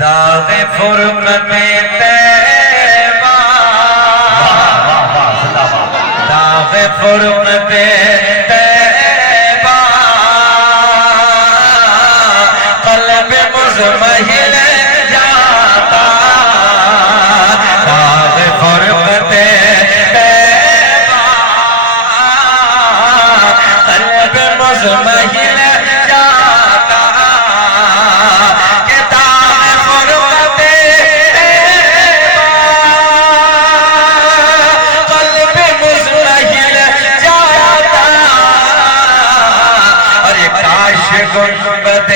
داغ فرقت طیبہ داغ فرقت طیبہ قلب مزمحل جاتا داغ فرقت طیبہ قلب مزمحل گنبد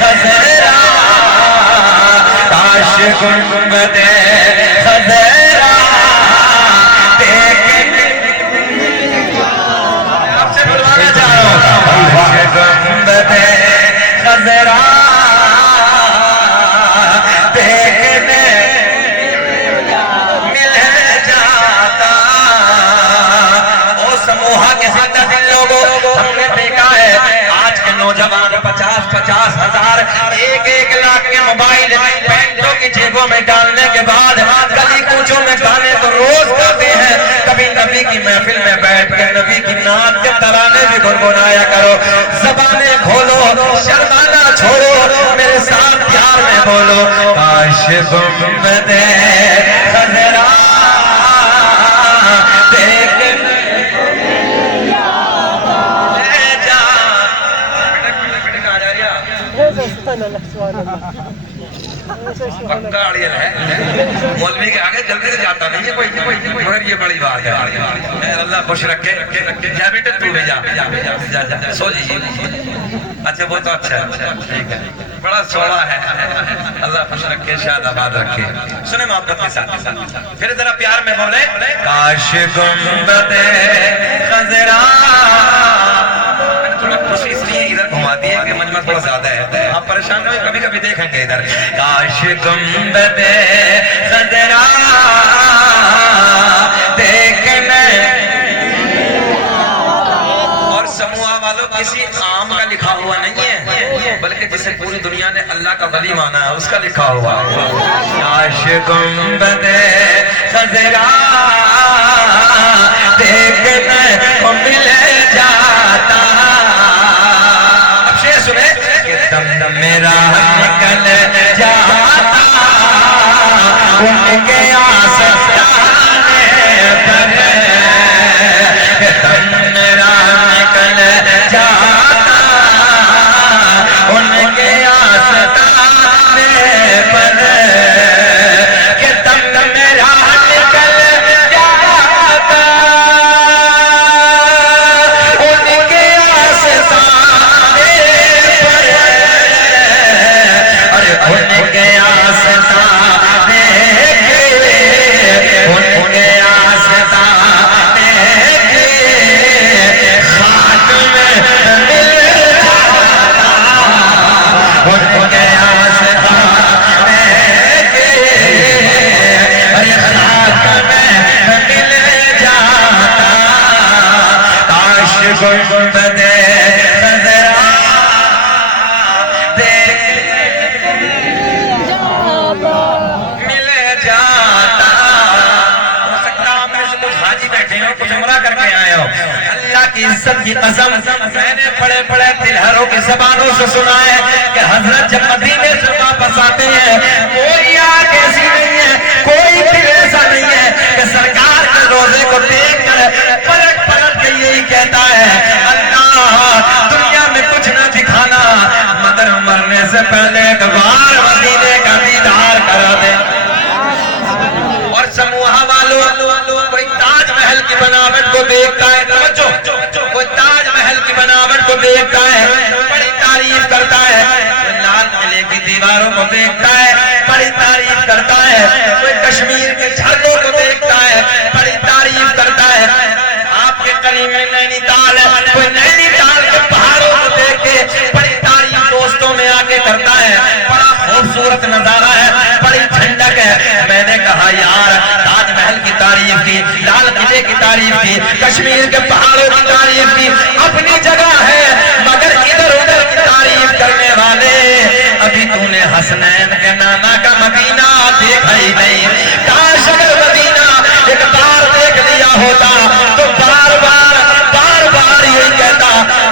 خضرا کاش گنبد خضرا دیکھنے آپ سے بلوانا چاہ رہا ہوں کاش گنبد خضرا دیکھنے مل جاتا او سموہا کے ساتھ ان لوگوں ہم نے دیکھا ہے نوجوان 50,000 1 لاکھ کے موبائل پینٹوں کی جیبوں میں ڈالنے کے بعد گلی کوچوں میں گانے تو روز گاتے ہیں کبھی نبی کی محفل میں بیٹھ کے نبی کی نعت کے ترانے بھی گنگنایا کرو زبانیں کھولو شرمانا چھوڑو میرے ساتھ پیار میں بولو کاش گنبد خضرا پکا اڑیل ہے مولوی کے آگے جلدی سے جاتا نہیں ہے کوئی مگر یہ بڑی بات ہے اللہ خوش رکھے جا بیٹے تو بھی جا سو جی اچھا وہ تو اچھا ہے بڑا سوڑا ہے اللہ خوش رکھے شاد آباد رکھے سنیں محبت کے ساتھ پھر ذرا پیار میں بولے کاش گنبد خضرا تھوڑا خوشی اس لیے ادھر گھما دی ہے کہ مجمع تھوڑا زیادہ ہے آپ پریشان ہوئے کبھی کبھی دیکھیں گے ادھر کاش گنبد خضرا دیکھنے اور سموہا والوں کسی عام کا لکھا ہوا نہیں ہے بلکہ جسے پوری دنیا نے اللہ کا ولی مانا ہے اس کا لکھا ہوا کاش گنبد خضرا دیکھنے کو مل جاتا دم میرا نکل جاتا ان کے آستانے پر دم میرا نکل جاتا ان کے آستانے پر کہ دم میرا نکل جاتا ان کے آستانے ان کے آستانے ان کے آستانے خاک میں مل جاتا ان کے آستانے خاک میں مل جاتا کاش گنبد خضرا کی عزت کی قسم میں نے پڑے پڑے دلہروں کی زبانوں سے سنا ہے کہ حضرت جب مدینے سے واپس آتے ہیں کوئی آنکھ ایسی نہیں ہے کوئی دل ایسا نہیں ہے کہ سرکار کے روزے کو دیکھ کر پلٹ پلٹ کے یہی کہتا ہے اللہ دنیا میں کچھ نہ دکھانا مگر مرنے سے پہلے ایک بار مدینے کا دیدار کرا دے اور سموہا والوں کوئی تاج محل کی بناوٹ کو دیکھتا ہے کوئی تاج محل کی بناوٹ کو دیکھتا ہے بڑی تعریف کرتا ہے کوئی لال قلعے کی دیواروں کو دیکھتا ہے بڑی تعریف کرتا ہے کوئی کشمیر کے جھرنوں کو دیکھتا ہے بڑی تعریف کرتا ہے آپ کے قریب میں نینی تال ہے کوئی نینی تال کے پہاڑوں کو دیکھ کے بڑی تعریف دوستوں میں آ کے کرتا ہے بڑا خوبصورت نظارہ ہے بڑی ٹھنڈک ہے میں نے کہا یار تاج محل کی تعریف کی لال قلعے کی تعریف کی کشمیر کے پہاڑوں کی تعریف کی اپنی جگہ ہے مگر ادھر ادھر کی تعریف کرنے والے ابھی تو نے حسنین کے نانا کا مدینہ دیکھا ہی نہیں. کاش اگر مدینہ ایک بار دیکھ لیا ہوتا تو بار بار یہی کہتا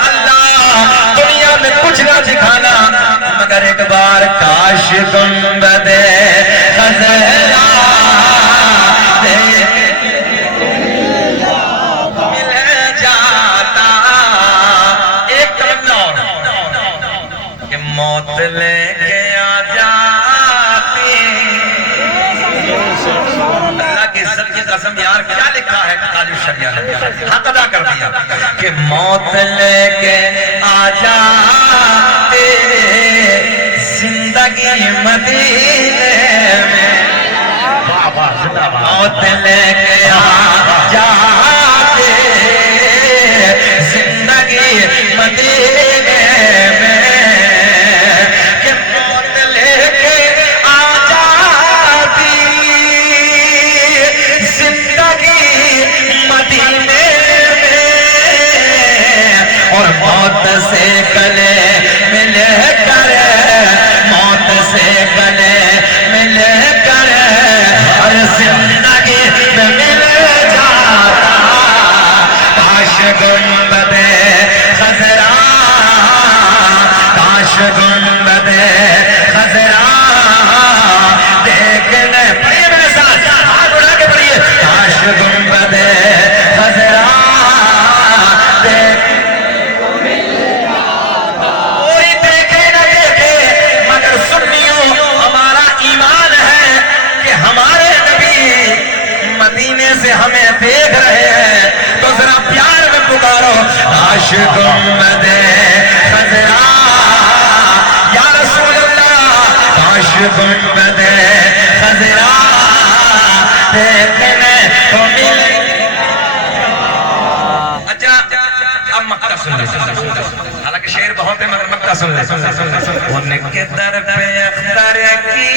اللہ دنیا میں کچھ نہ دکھانا مگر ایک بار کاش گنبد خضرا موت لے کے آ جاتی. اللہ کی عزت کی قسم یار کیا لکھا ہے تاج الشریعہ نے, حق ادا کر دیا کہ موت لے کے آ جاتے زندگی مدینے میں, موت لے کے آ جاتے زندگی مدینے میں, موت سے گلے مل کر, موت سے گلے مل کر ہر زندگی میں مل جاتا. کاش گنبد خضرا, کاش گنبد خضرا دیکھنے, پڑھیے میرے ساتھ ہاتھ اٹھا کے پڑھیے, کاش گنبد خضرا دیکھ. سے ہمیں دیکھ رہے ہیں تو ذرا پیار میں پکارو کاش گنبد خضرا یا رسول اللہ, کاش گنبد خضرا دیکھنے کو مل. اچھا اب مکہ سن لیں, حالانکہ شعر بہت ہے مگر مکہ سن لیں. ان کے در پہ اختر کی,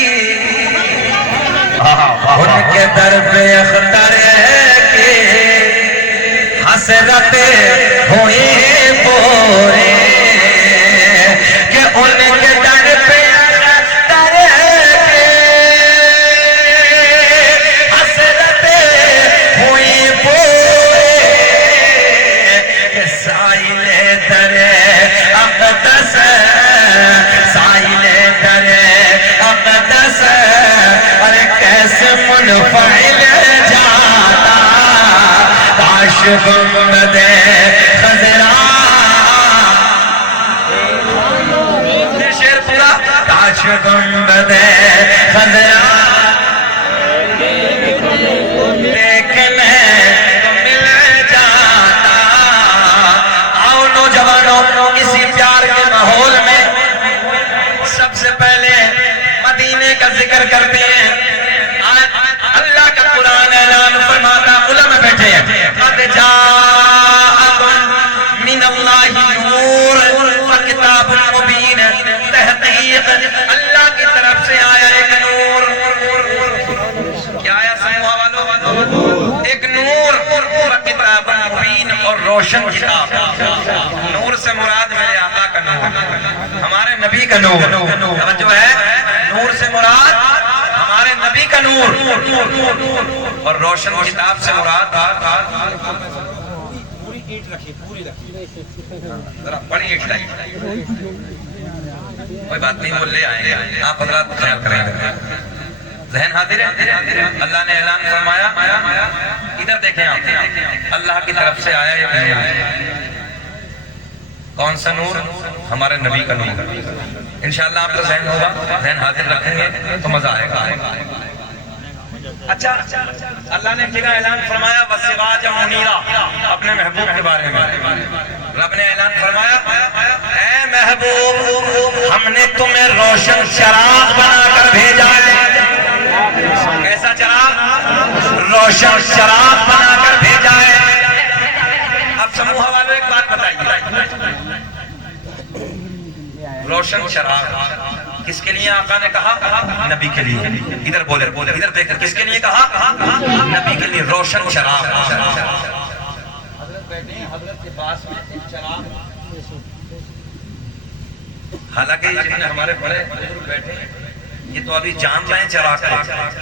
ان کے در پہ اختر کی حسرت ہوئی پورے, کہ ان کے در پہ اختر کی حسرت ہوئی پورے, کہ سائل در اقدس, سائل در اقدس کیسے منفعل جاتا. کاش گنبد خضرا, شعر پورا, کاش گنبد خضرا دیکھنے کو مل جاتا. آؤ نوجوانوں اسی پیار کے ماحول میں سب سے پہلے مدینے کا ذکر کرتے ہیں. اللہ کا قرآن اعلان فرماتا, علماء بیٹھے ہیں, قد جاءکم من اللہ نور وکتاب مبین, تحقیق اللہ کی طرف سے آیا ایک نور. کیا آیا سموہ والوں؟ ایک نور وکتاب مبین اور روشن کتاب. نور سے مراد میرے آقا کا نور, ہمارے نبی کا نور. توجہ ہے, نور سے مراد ہمارے نبی کا نور, اور روشن کتاب سے مراد پوری اینٹ رکھی, پوری رکھی, ذرا بڑی اینٹ رکھی. کوئی بات نہیں, وہ لے آئیں گے, آپ حضرات خیال کریں گے. ذہن حاضر ہے, اللہ نے اعلان فرمایا, ادھر دیکھیں آپ, اللہ کی طرف سے آیا یہ نور. کون سا نور؟ ہمارے نبی کا نور. انشاءاللہ آپ کا ذہن ہوگا, ذہن حاضر رکھیں گے تو مزہ آئے گا. اچھا اللہ نے ایک جگہ اعلان فرمایا وَسِرَاجًا مُنِيرًا, اپنے محبوب کے بارے میں رب نے اعلان فرمایا اے محبوب ہم نے تمہیں روشن چراغ بنا کر بھیجا ہے. کیسا چراغ؟ روشن چراغ بنا کر بھیجا ہے. اب سموہ والوں ایک بات بتائیے, روشن چراغ کس کے لیے آقا نے کہا؟ نبی کے لیے. ادھر بولے, ادھر دیکھ, کس کے لیے کہا؟ نبی کے لیے. روشن چراغ. حضرت بیٹھے ہیں, حضرت کے پاس میں چراغ, حالانکہ جتنے ہمارے بڑے بزرگ بیٹھے ہیں یہ تو ابھی جان رہے ہیں چراغ کو،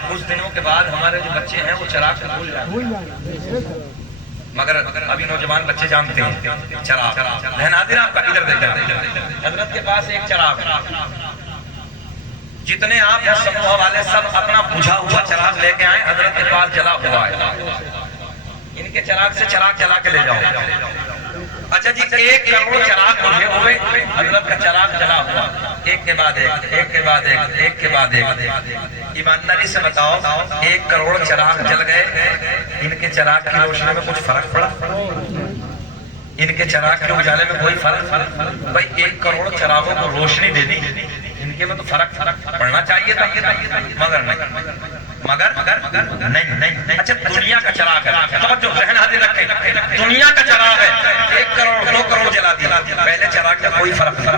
کچھ دنوں کے بعد ہمارے جو بچے ہیں وہ چراغ کو بھول جائیں گے، مگر ابھی نوجوان بچے جانتے ہیں چراغ۔ بہن حاضر آپ کا ادھر دیکھیں، حضرت کے پاس ایک چراغ، جتنے آپ ہیں سموہ والے سب اپنا بجھا ہوا چراغ لے کے آئیں، حضرت کے پاس جلا ہوا ہے، ان کے چراغ سے چراغ جلا کے لے جاؤ۔ اچھا جی 1 کروڑ چراغ مجھے ہوئے، حضرت کا چراغ جلا ہوا، ایک کے بعد ایک، ایک کے بعد ایک، ایک کے بعد ایک۔ ایمانداری سے بتاؤ 1 کروڑ چراغ جل گئے، ان کے چراغ کی روشنی میں کچھ فرق پڑا؟ ان کے چراغ کے اجالے میں کوئی فرق؟ بھائی 1 کروڑ چراغوں کو روشنی دے دی، ان کے میں تو فرق پڑنا چاہیے تھا، مگر نہیں۔ اچھا دنیا کا چراغ ہے، توجہ ذہن حاضر رکھیں، دنیا کا چراغ ہے، 1 کروڑ 2 کروڑ جلا دیا، پہلے چراغ کا کوئی فرق نہیں،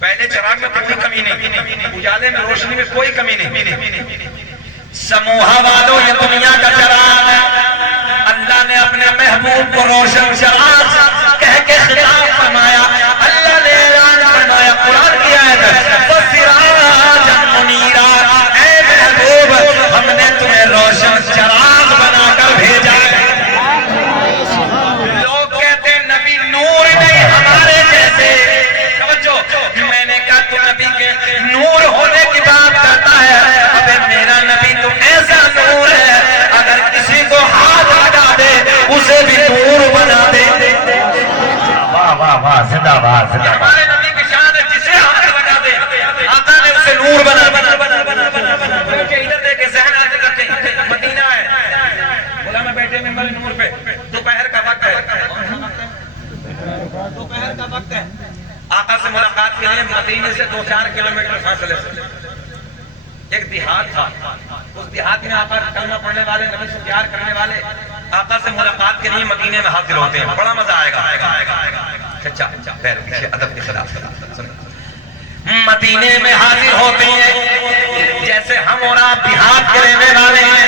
پہلے چراغ میں کوئی کمی نہیں، اجالے میں روشنی میں کوئی کمی نہیں۔ سموہا والوں یہ دنیا کا چراغ ہے، اللہ نے اپنے محبوب کو روشن چراغ کہہ کے خطاب فرمایا، اللہ نے اعلان فرمایا قرآن کی آیت ہے وَسِرَاجًا مُنِيرًا، اے محبوب ہم نے تمہیں روشن چراغ بنا کر بھیجا ہے۔ لوگ کہتے ہیں نبی نور نہیں ہمارے جیسے، میں نے کہا تو نبی کے نور ہونے کی بات کرتا ہے، ابے میرا نبی تو ایسا نور ہے اگر کسی کو ہاتھ لگا دے اسے بھی نور بنا دے۔ واہ واہ واہ، زندہ باد زندہ باد۔ ہمارے نبی کی شان ہے جسے ہاتھ لگا دے آقا نے اسے نور بنا دے۔ ادھر دیکھیں ذہن حاضر کرتے، مدینہ ہے، بولا میں بیٹھے ممبر نور پہ، دوپہر کا وقت ہے، دوپہر کا وقت ہے، آقا سے ملاقات کے لیے مدینے سے 2-4 کلومیٹر فاصلے سے ایک دیہات تھا، اس دیہات میں آقا کلمہ پڑھنے والے، نبی سے پیار کرنے والے آقا سے ملاقات کے لیے مدینے میں حاضر ہوتے ہیں، بڑا مزہ آئے گا۔ چچا پیر پیچھے ادب کے خلاف مدینے میں حاضر ہوتے ہیں، جیسے ہم اور آپ دیہات کے رہنے والے ہیں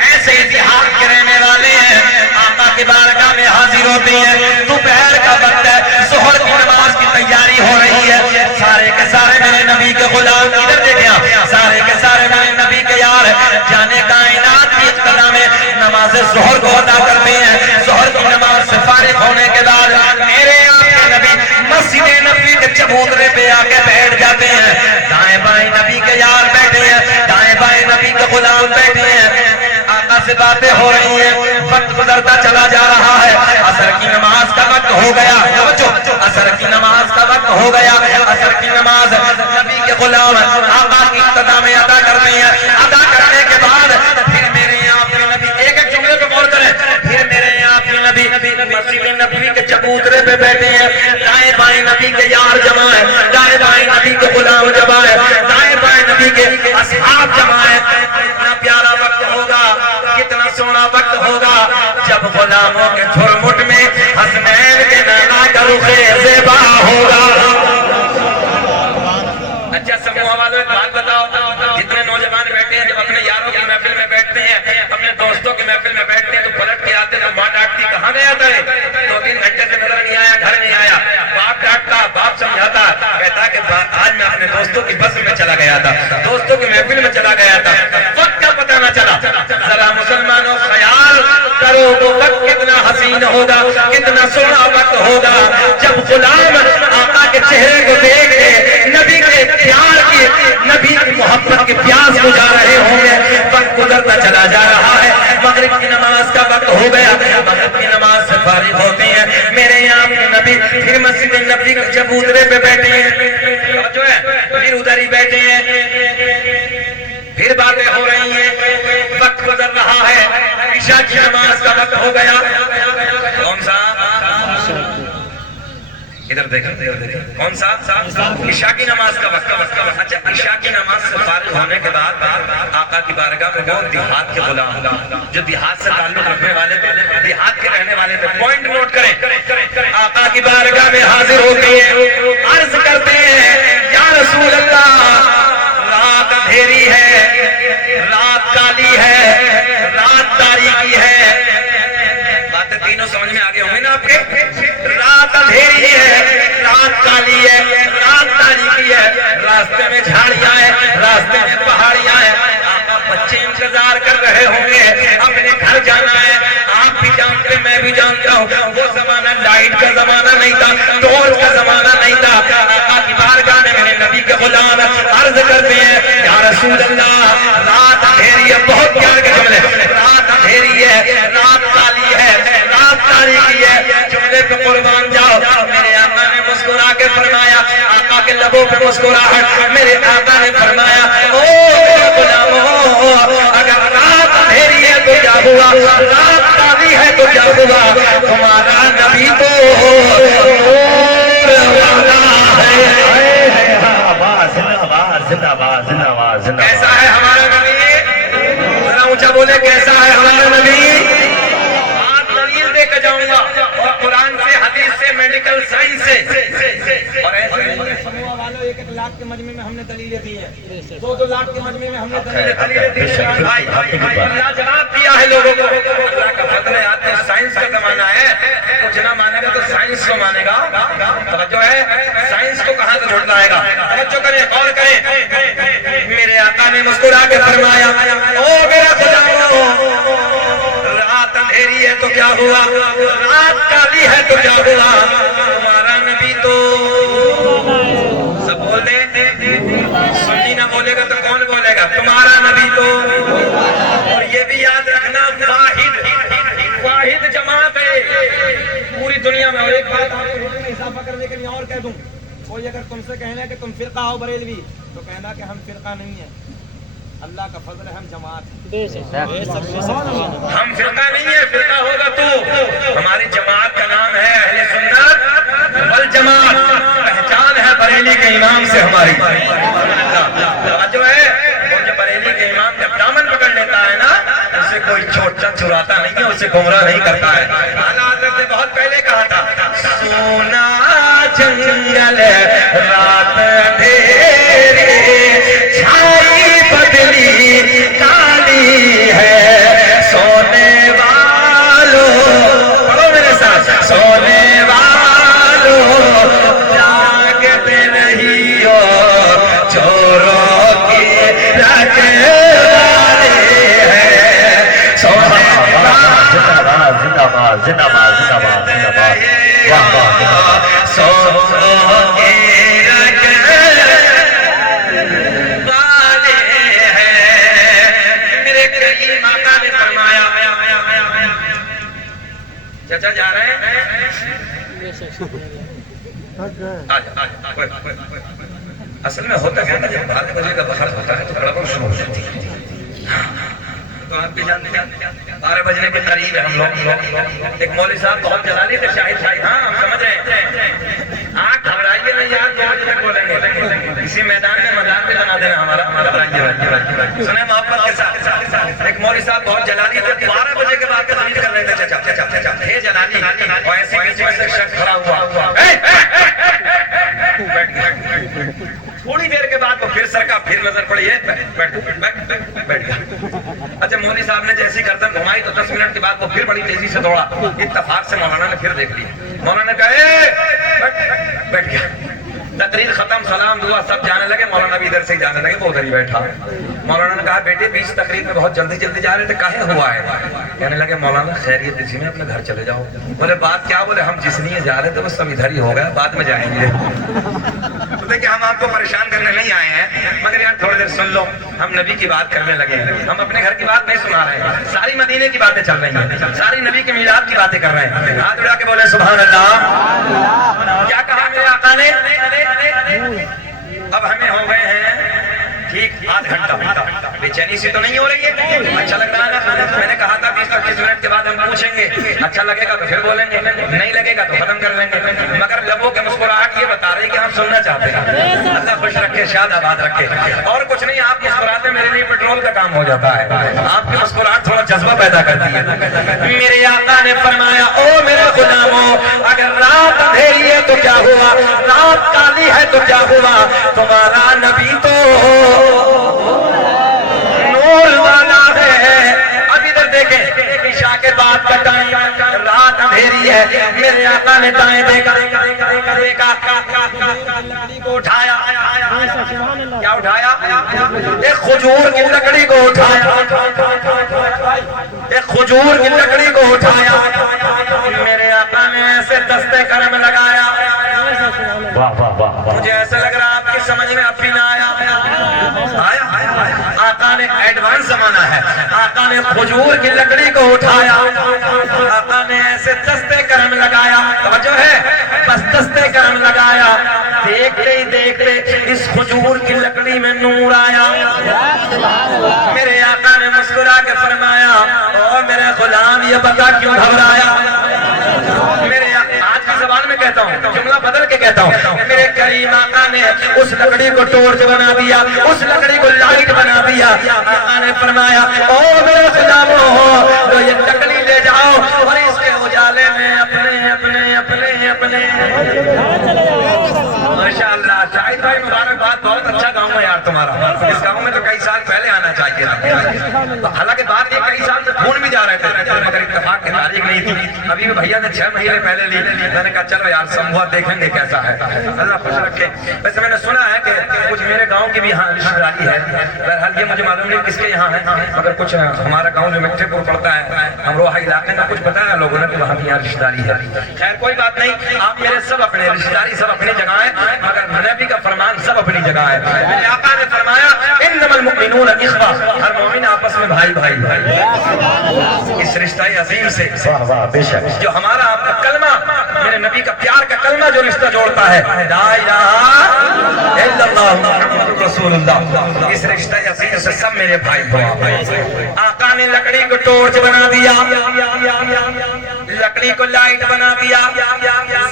ایسے ہی دیہات کے رہنے والے ہیں، آقا کی بارگاہ میں حاضر ہوتے ہیں، دوپہر کا وقت ہے، ظہر کی نماز کی تیاری ہو رہی ہے، سارے کے سارے میرے نبی کے غلام ادھر دیکھیں، سارے کے سارے میرے نبی کے یار جانے کائنات کی ابتدا میں نماز ظہر کو ادا کرتے ہیں، ظہر کی نماز سے فارغ ہونے کے بعد میرے آپ کے نبی مسجد نبی کے چبوترے پہ آ کے بیٹھ جاتے ہیں، دائیں بائیں نبی کے یار بیٹھے ہیں، دائیں بائیں نبی کے غلام بیٹھے ہیں، آقا سے باتیں ہو رہی ہیں، وقت گزرتا چلا جا رہا ہے، عصر کی نماز کا وقت ہو گیا، عصر کی نماز کا وقت ہو گیا، عصر کی نماز نبی کے غلام آقا کی ابتدا میں ادا کرتے ہیں، ادا کرنے کے بعد پھر میرے یہاں کے نبی ایک ایک جملے پہ غور کریں، پھر میرے یہاں کے نبی مسجد نبی کے چبوترے پہ بیٹھے ہیں، دائیں بائیں نبی کے یار جمع ہے، دائیں بائیں نبی کے غلام جمع ہے، دائیں بائیں نبی کے اصحاب جمع ہے، کتنا پیارا وقت ہوگا، کتنا سونا وقت ہوگا جب غلاموں کے جھرمٹ میں حسنین کے نانا کا رخ زیبا ہوگا۔ اچھا سموہ والوں ایک بات بتاؤ، جتنے نوجوان بیٹھے ہیں جب اپنے یاروں کی محفل میں بیٹھتے ہیں، اپنے دوستوں کی محفل میں بیٹھتے ہیں تو پلٹ کے آتے تو ماں ڈانٹتی کہاں گیا تھا 2-3 گھنٹے سے نظر نہیں آیا، گھر نہیں آیا، باپ ڈانٹتا، باپ سمجھاتا، کہتا کہ آج میں اپنے دوستوں کی بس میں چلا گیا تھا، دوستوں کی محفل میں چلا گیا تھا، وقت کا پتہ نہ چلا۔ ذرا مسلمانوں خیال کرو وہ وقت کتنا حسین ہوگا، کتنا سونا وقت ہوگا جب غلام آقا کے چہرے کو دیکھ کے نبی کے پیار کی، نبی کی محبت کی پیاس بجھا رہے ہوں گے، وقت گزرتا چلا جا رہا ہے، مغرب کی نماز کا وقت ہو گیا، مغرب کی نماز سے فارغ ہوتے ہیں، میرے یہاں کے نبی پھر مسجد نبی کے چبوترے پہ بیٹھے ہیں، جو ہے پھر ادھر ہی بیٹھے ہیں، پھر باتیں ہو رہی ہیں، وقت گزر رہا ہے، عشاء کی نماز کا وقت ہو گیا، کون سا ادھر دیکھیں کون سا عشاء کی نماز کا وقت۔ اچھا عشاء کی نماز سے فارغ ہونے کے بعد آقا کی بارگاہ میں وہ دیہات کے غلام جو دیہات سے تعلق رکھنے والے تھے، دیہات کے رہنے والے تھے، پوائنٹ نوٹ کریں، آقا کی بارگاہ میں حاضر ہوتے ہیں، عرض کرتے ہیں یا رسول اللہ رات اندھیری ہے، رات کالی ہے، رات تاریکی ہے، باتیں تینوں سمجھ میں آگے ہوں گے نا آپ کے، رات اندھیری ہے، رات کالی ہے، رات تاریکی ہے، راستے میں جھاڑیاں ہیں، راستے رسول اللہ رات اندھیری ہے، بہت پیار کے جملے، رات اندھیری ہے، رات کالی ہے، رات تاریخی ہے، جملے پہ قربان جاؤ۔ میرے آقا نے مسکرا کے فرمایا، آقا کے لبوں پہ مسکراہٹ، میرے آقا نے فرمایا او میرے غلامو اگر رات اندھیری ہے تو کیا ہوا، رات کالی ہے تو کیا ہوا، تمہارا نبی تو نور والا ہے۔ کیسا ہے ہمارا نبی؟ ذرا اونچا بولے، کیسا ہے ہمارا نبی؟ آپ دلیل دے کے جاؤں گا، اور قرآن سے، حدیث سے، میڈیکل سائنس سے، اور ایسے سموا والوں 1-1 لاکھ کے مجمع میں ہم نے دلیلیں دی ہیں، 2-2 لاکھ کے مجمع میں ہم نے دلیلیں دی ہیں۔ اللہ جواب دیا ہے لوگوں کو، اللہ کا فضل ہے۔ آج تو سائنس کا زمانہ ہے، کچھ نہ مانے گا تو سائنس کو مانے گا۔ توجہ ہے، سائنس کو کہاں سے چھوڑ لائے گا؟ توجہ کریں، غور کریں۔ میرے آقا نے مسکرا کے فرمایا او میرا غلامو رات اندھیری ہے تو کیا ہوا، رات کالی ہے تو کیا ہوا، تمہارا نبی تو سب بول دیں، سنی نہ بولے گا تو کون بولے گا، تمہارا نبی تو۔ اور یہ بھی یاد رکھنا واحد جماعت ہے پوری دنیا میں۔ اور ایک بات آپ کو اضافہ کرنے کے لیے اور کہہ دوں، کوئی اگر تم سے کہنا ہے کہ تم فرقہ ہو بریلوی تو کہنا کہ ہم فرقہ نہیں ہیں، اللہ کا فضل ہے ہم جماعت ہیں۔ ہم فرقہ نہیں ہے، فرقہ ہوگا تو۔ ہماری جماعت کا نام ہے اہل سنت والجماعت، پہچان ہے بریلی کے امام سے ہماری۔ جو ہے وہ جو بریلی کے امام جب دامن پکڑ لیتا ہے نا، اسے کوئی چھوٹا چراتا نہیں ہے، اسے گمراہ نہیں کرتا ہے۔ اعلیٰ حضرت نے بہت پہلے کہا تھا سونا جنگل رات اندھیری چھائی بدلی کالی ہے، سونے والوں پڑھو میرے ساتھ، سونے والوں جاگتے نہیں ہو، چوروں کی رکھوالی ہے، سونے زندہ باد زندہ باد زندہ باد زندہ باد، واہ واہ، سونے کی رکھوالی ہے۔ میرے کریم آقا نے فرمایا، چچا جا رہے ہیں، اصل میں ہوتا کیا نا، جب 12 بجے کا وقت ہوتا ہے تو گڑبڑ شروع ہو جاتی ہے۔ تو آپ بھی جانتے ہیں 12 بجنے کے قریب ہے ہم لوگ، ایک مولوی صاحب بہت جلالی تھے، شاہد شاہد، ہاں ہم سمجھ رہے ہیں، آنکھ گھبرائیے نہیں یار، 2 بجے تک بولیں گے، اسی میدان میں مذاق بھی بنا دینا ہمارا، گھبرائیے سنیں محبت کے ساتھ۔ ایک مولوی صاحب بہت جلالی تھے، 12 بجے کے بعد تقریر کر رہے تھے، چچا تھے جلالی، اور ایسے بیچ میں سے شخص کھڑا ہوا، تھوڑی دیر کے بعد وہ پھر سرکا، پھر نظر پڑی ہے، بیٹھ گیا۔ اچھا مولوی صاحب نے جیسی گردن گھمائی تو 10 منٹ کے بعد وہ پھر بڑی تیزی سے دوڑا، اتفاق سے مولانا نے پھر دیکھ لیا، مولانا نے کہا بیٹھ گیا۔ تقریر ختم، سلام دعا سب جانے لگے، مولانا بھی ادھر سے جانے لگے، وہ ادھر ہی بیٹھا۔ مولانا نے کہا بیٹے بیچ تقریر میں بہت جلدی جلدی جا رہے تھے، کاہے ہوا ہے؟ کہنے لگے مولانا خیریت اسی میں، اپنے گھر چلے جاؤ۔ بولے بات کیا؟ بولے ہم جس لیے جا رہے تھے وہ سب ادھر ہی ہو گیا، بعد میں جائیں گے۔ کہ ہم آپ کو پریشان کرنے نہیں آئے ہیں، مگر یار تھوڑی دیر سن لو، ہم نبی کی بات کرنے لگے ہیں، ہم اپنے گھر کی بات نہیں سنا رہے ہیں، ساری مدینے کی باتیں چل رہی ہیں، ساری نبی کے میلاد کی باتیں کر رہے ہیں۔ ہاتھ اڑا کے بولے سبحان اللہ۔ کیا کہا میرے آقا نے؟ اب ہمیں ہو گئے ہیں ٹھیک 8 گھنٹہ، بے چینی سی تو نہیں ہو رہی ہے؟ اچھا لگ رہا ہے نا؟ میں نے کہا تھا 20-25 منٹ کے بعد ہم پوچھیں گے، اچھا لگے گا تو پھر بولیں گے، نہیں لگے گا تو ختم کر لیں گے، مگر لبوں کے مسکراہٹ یہ بتا رہی کہ ہم سننا چاہتے ہیں۔ اللہ خوش رکھے، شاد آباد رکھے، اور کچھ نہیں، آپ مسکراتے میرے لیے پیٹرول کا کام ہو جاتا ہے، آپ کی مسکراہٹ تھوڑا جذبہ پیدا کرتی ہے۔ میرے آقا نے فرمایا او میرے غلاموں اگر رات اندھیری ہے تو کیا ہوا، رات کالی ہے تو کیا ہوا، تمہارا نبی تو نور والا ہے۔ اب ادھر دیکھیں، عشاء کے بعد کا ٹائم، رات اندھیری ہے، میرے آقا نے دائیں دیکھا، لکڑی کو اٹھایا، کیا اٹھایا؟ ایک کھجور کی لکڑی کو اٹھایا، ایک کھجور کی لکڑی کو اٹھایا، میرے آقا نے ایسے دستے کرم لگایا، مجھے ایسا لگ رہا آپ کی سمجھ میں اب بھی نہ آیا، آقا نے ایڈوانس زمانہ ہے، آقا نے کھجور کی لکڑی کو اٹھایا، آقا نے ایسے دستے کرم لگایا، توجہ ہے، بس دستے کرم لگایا، دیکھتے ہی دیکھتے اس کھجور کی لکڑی میں نور آیا۔ میرے آقا نے مسکرا کے فرمایا او میرے غلام یہ بتا کیوں گھبرایا؟ میرے آج کی زبان میں کہتا ہوں، جملہ بدل کے کہتا ہوں، میرے کریم آقا نے اس لکڑی کو ٹورچ بنا دیا، اس لکڑی کو لائٹ بنا دیا۔ آقا نے فرمایا او میرے غلاموں تو یہ لکڑی لے جاؤ اور اس کے اجالے میں اپنے اپنے اپنے اپنے ماشاءاللہ شاہد بھائی مبارکباد، بہت اچھا گاؤں ہے یار تمہارا، اس گاؤں میں تو کئی سال پہلے آنا چاہیے تھا، حالانکہ بات یہ کئی سال سے ڈھونڈ بھی جا رہے تھے مگر اتفاق کی تاریخ نہیں تھی۔ ابھی بھی بھیا نے 6 مہینے پہلے لی، میں نے کہا چلو یار سمجھوا دیکھیں گے کیسا ہے، اللہ خوش رکھے۔ ویسے میں نے سنا ہے کہ کچھ میرے گاؤں کی بھی یہاں رشتہ داری ہے، بہرحال یہ مجھے معلوم نہیں کس کے یہاں ہے، مگر کچھ ہمارا گاؤں جو مٹھے پور پڑتا ہے امروہہ علاقے میں کچھ بتایا لوگوں نے کہ وہاں بھی یہاں رشتہ داری ہے۔ خیر کوئی بات نہیں، آپ میرے سب اپنے رشتہ داری سب اپنی جگہ ہیں، مگر نبی کا فرمان سب اپنی جگہ ہے۔ میرے آقا نے فرمایا انما المؤمنون اخوہ، ہر مومن آپس میں بھائی بھائی۔ اس رشتہ عظیم سے واہ واہ بے شک جو ہمارا آپ کا کلمہ، میرے نبی کا پیار کا کلمہ جو رشتہ جوڑتا ہے لا الہ الا اللہ محمد رسول اللہ، اس رشتہ عظیم سے سب میرے بھائی بھائی۔ آقا نے لکڑی کو ٹورچ بنا دیا، لکڑی کو لائٹ بنا دیا،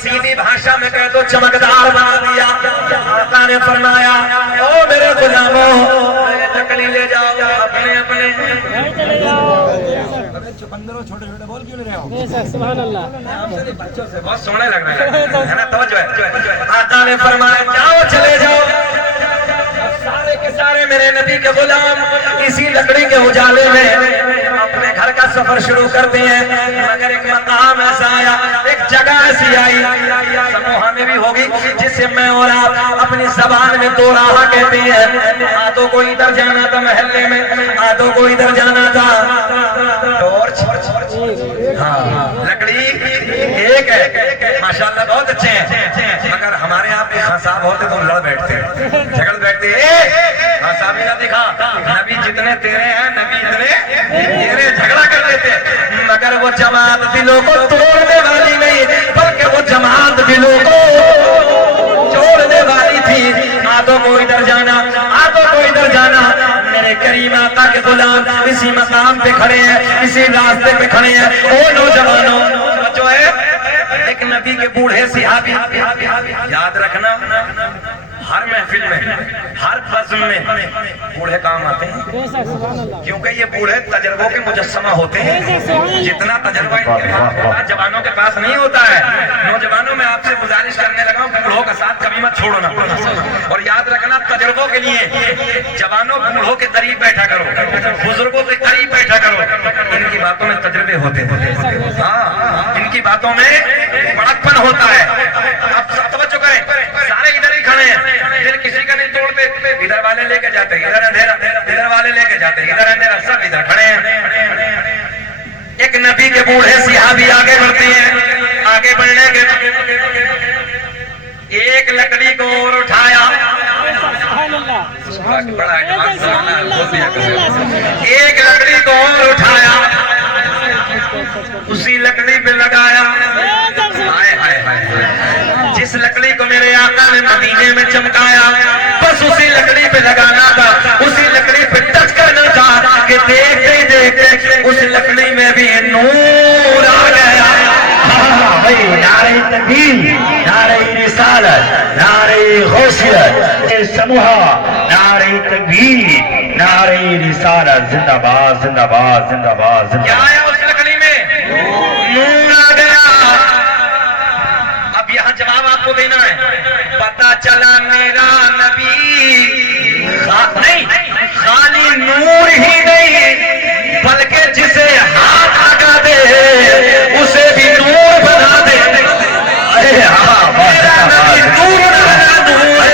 سیدھی بھاشا میں کہہ دو چمکدار بنا دیا۔ آقا نے فرمایا او میرے غلاموں لکڑی لے جاؤ اپنے اپنے۔ چقندروں چھوٹے چھوٹے بول کیوں نہیں رہے ہو؟ سبحان اللہ، بچوں سے بہت سونے لگ رہے ہیں نا، توجہ ہے۔ آقا نے فرمایا جاؤ چلے جاؤ، سارے کے سارے میرے نبی کے غلام اسی لکڑی کے اجالے میں اپنے گھر کا سفر شروع کرتے ہیں، مگر ایک مقام ایسا آیا، ایک جگہ ایسی آئی، سموہا میں بھی ہوگی، جسے میں اور آپ اپنی زبان میں دو راہ کہتے ہیں۔ آدھوں کو ادھر جانا تھا محلے میں، آدھوں کو ادھر جانا تھا، ٹورچ ہاں لکڑی ایک ہے، ماشاءاللہ بہت اچھے ہیں، مگر ہمارے آپ کے خان صاحب ہوتے تو لڑ بیٹھتے جھگڑ بیٹھتے، خان صاحب نہ دکھا نبی جتنے تیرے ہیں نبی اتنے تیرے، جھگڑا کر لیتے، مگر وہ جماعت دلوں کو توڑنے والی نہیں بلکہ وہ جماعت دلوں کو جوڑنے والی تھی۔ آدھوں کو ادھر جانا آدھوں کو ادھر جانا، میرے کریم آقا کے غلام اسی مقام پہ کھڑے ہیں، اسی راستے پہ کھڑے ہیں۔ او نوجوانوں جو ہے ایک نبی کے بوڑھے صحابی، یاد رکھنا ہر محفل میں ہر بزم میں بوڑھے کام آتے ہیں، کیونکہ یہ بوڑھے تجربوں کے مجسمہ ہوتے ہیں، جتنا تجربہ ان کے پاس جوانوں کے پاس نہیں ہوتا ہے۔ نوجوانوں میں آپ سے گزارش کرنے لگا ہوں بوڑھوں کا ساتھ کبھی مت چھوڑنا، اور یاد رکھنا تجربوں کے لیے جوانوں بوڑھوں کے قریب بیٹھا کرو، بزرگوں کے قریب بیٹھا کرو، ان کی باتوں میں تجربے ہوتے ہیں، ہاں ان کی باتوں میں بڑکپن ہوتا ہے۔ اب سب توجہ کریں، سارے ادھر ہی کھڑے ہیں، دل کسی کا نہیں توڑتے، ادھر والے لے کے جاتے ادھر اندھیرا، ادھر والے لے کے جاتے ادھر اندھیرا، سب ادھر کھڑے ہیں۔ ایک نبی کے بوڑھے صحابی آگے بڑھتے ہیں، آگے بڑھنے کے ایک لکڑی کو اور اٹھایا، ایک لکڑی کو اور اٹھایا، اسی لکڑی پہ لگایا، جس لکڑی کو میرے آقا نے مدینے میں چمکایا بس اسی لکڑی پہ لگانا تھا، اسی لکڑی پہ ٹچ کرنا تھا کہ دیکھتے ہی دیکھتے اس لکڑی میں بھی نور آ گیا۔ نعرہ تکبیر، نعرہ رسالت، نعرہ غوثیت، سموہا، نعرہ تکبیر، نعرہ رسالت، زندہ باد زندہ باد زندہ باد زندہ کیا باد۔ آیا اس لکڑی میں؟ نور آ گیا۔ اب یہاں جواب آپ کو دینا ہے، پتہ چلا میرا نبی نہیں خالی نور ہی نہیں بلکہ جسے ہاتھ لگا دے اسے بھی نور بنا دے۔ میرا نبی نور علی نور،